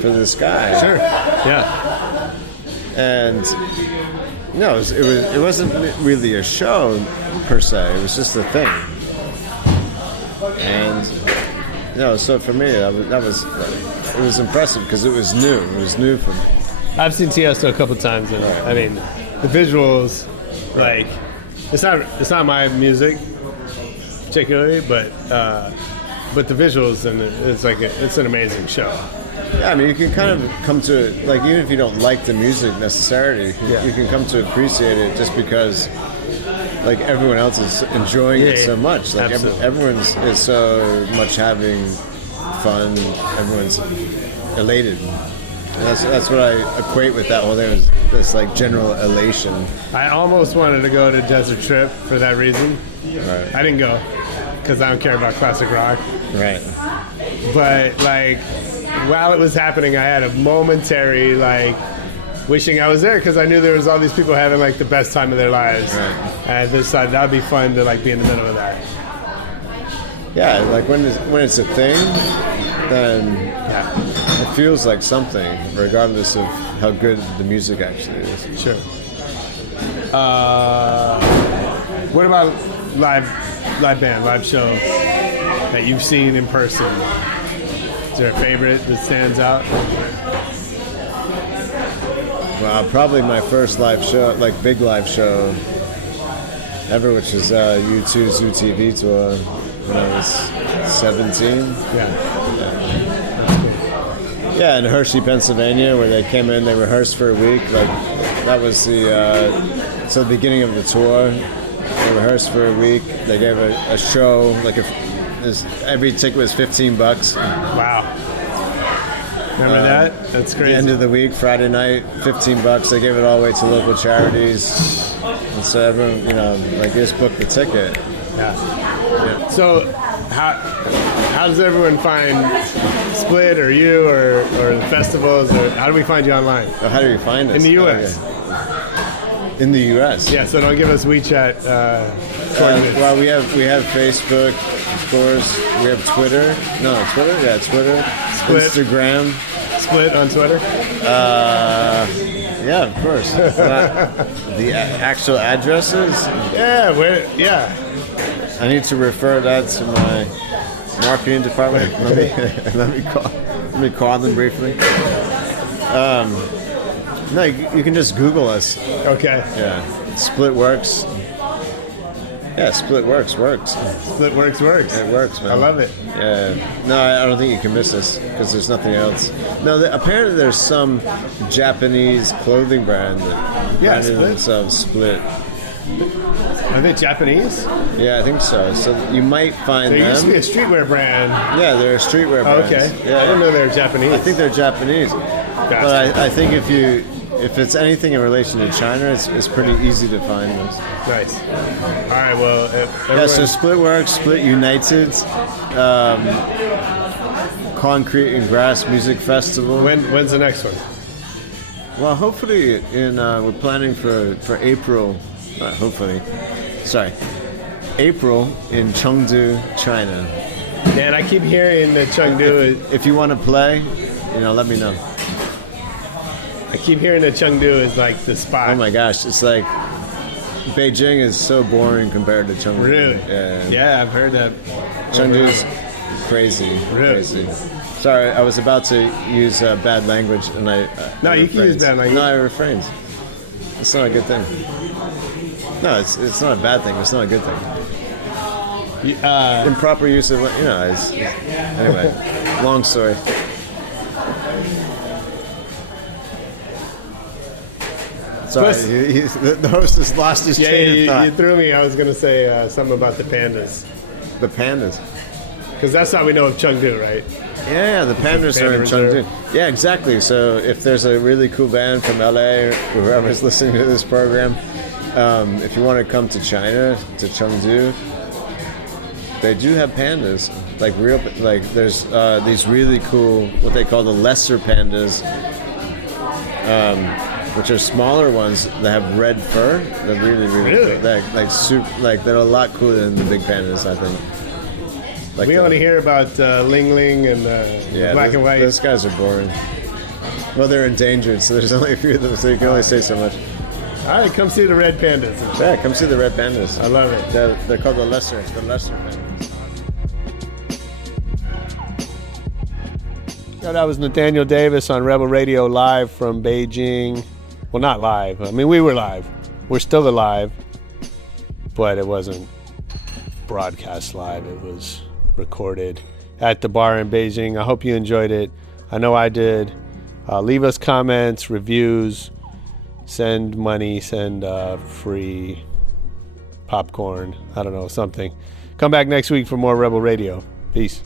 for this guy. Sure. Yeah. And no, it wasn't really a show per se. It was just a thing. And so for me, it was impressive because it was new. It was new for me. I've seen Tiesto a couple times, and I mean, the visuals, it's not my music particularly, but the visuals, and it's an amazing show. Yeah, I mean, you can kind of come to it, even if you don't like the music necessarily, you can come to appreciate it just because, everyone else is enjoying it so much. Everyone is so much having fun. Everyone's elated. And that's what I equate with that whole thing, is this general elation. I almost wanted to go to Desert Trip for that reason. Right. I didn't go because I don't care about classic rock. Right. But while it was happening, I had a momentary wishing I was there because I knew there was all these people having the best time of their lives. Right. And I decided that'd be fun to be in the middle of that. Yeah, when it's a thing, then it feels like something, regardless of how good the music actually is. Sure. What about live band, live show that you've seen in person? Is there a favorite that stands out? Well, probably my first live show, big live show ever, which was U2 Zoo TV tour when I was 17. Yeah, in Hershey, Pennsylvania, where they came in, they rehearsed for a week. That was the beginning of the tour. They rehearsed for a week. They gave a show. Every ticket was $15. Wow. Remember that? That's crazy. The end of the week, Friday night, $15. They gave it all away to local charities. And so everyone, they just booked the ticket. Yeah. So how does everyone find Split or you or the festivals? Or how do we find you online? Oh, how do you find us? In the U.S. In the U.S. Yeah, so don't give us WeChat. Well, we have Facebook, of course. We have Twitter. No, Twitter. Yeah, Twitter. Split. Instagram. Split on Twitter. Yeah, of course. The actual addresses. Yeah. I need to refer that to my marketing department. Let me call them briefly. No, you can just Google us. Okay. Yeah, Split works. Yeah, Split works. Split works. It works, man. I love it. Yeah. No, I don't think you can miss this because there's nothing else. No, apparently there's some Japanese clothing brand that branded themselves Split. Are they Japanese? Yeah, I think so. So you might find There them. used to be a streetwear brand. Yeah, they're a streetwear brand. Okay. Yeah. I didn't know they were Japanese. I think they're Japanese. Gotcha. But I think if it's anything in relation to China, it's pretty easy to find those. Nice. All right, well, Yeah, so Split works, Split United, Concrete and Grass Music Festival. When's the next one? Well, hopefully we're planning for April. April in Chengdu, China. Man, I keep hearing that Chengdu If you want to play, let me know. I keep hearing that Chengdu is like the spot. Oh my gosh, it's like Beijing is so boring compared to Chengdu. Really? Yeah, I've heard that. Chengdu's crazy. Really? Crazy. Sorry, I was about to use bad language and I. No, you can use bad language. No, I refrained. It's not a good thing. No, it's not a bad thing. It's not a good thing. Improper use of anyway. Long story. Sorry, the host has lost his chain of thought. You threw me. I was going to say something about the pandas. The pandas. Because that's how we know of Chengdu, right? Yeah, the pandas are in Chengdu. Yeah, exactly. So if there's a really cool band from LA or whoever's listening to this program, if you want to come to China, to Chengdu, they do have pandas. There's these really cool, what they call the lesser pandas, which are smaller ones that have red fur. They're really cool. They're a lot cooler than the big pandas, I think. We only hear about Ling Ling and Black and White. Those guys are boring. Well, they're endangered, so there's only a few of them, so you can only say so much. All right, come see the red pandas. Yeah, come see the red pandas. I love it. They're called the lesser pandas. Yeah, that was Nathaniel Davis on Rebel Radio live from Beijing. Well, not live. I mean, we were live. We're still alive, but it wasn't broadcast live. It was recorded at the bar in Beijing. I hope you enjoyed it. I know I did. Leave us comments, reviews, send money, send free popcorn. I don't know, something. Come back next week for more Rebel Radio. Peace.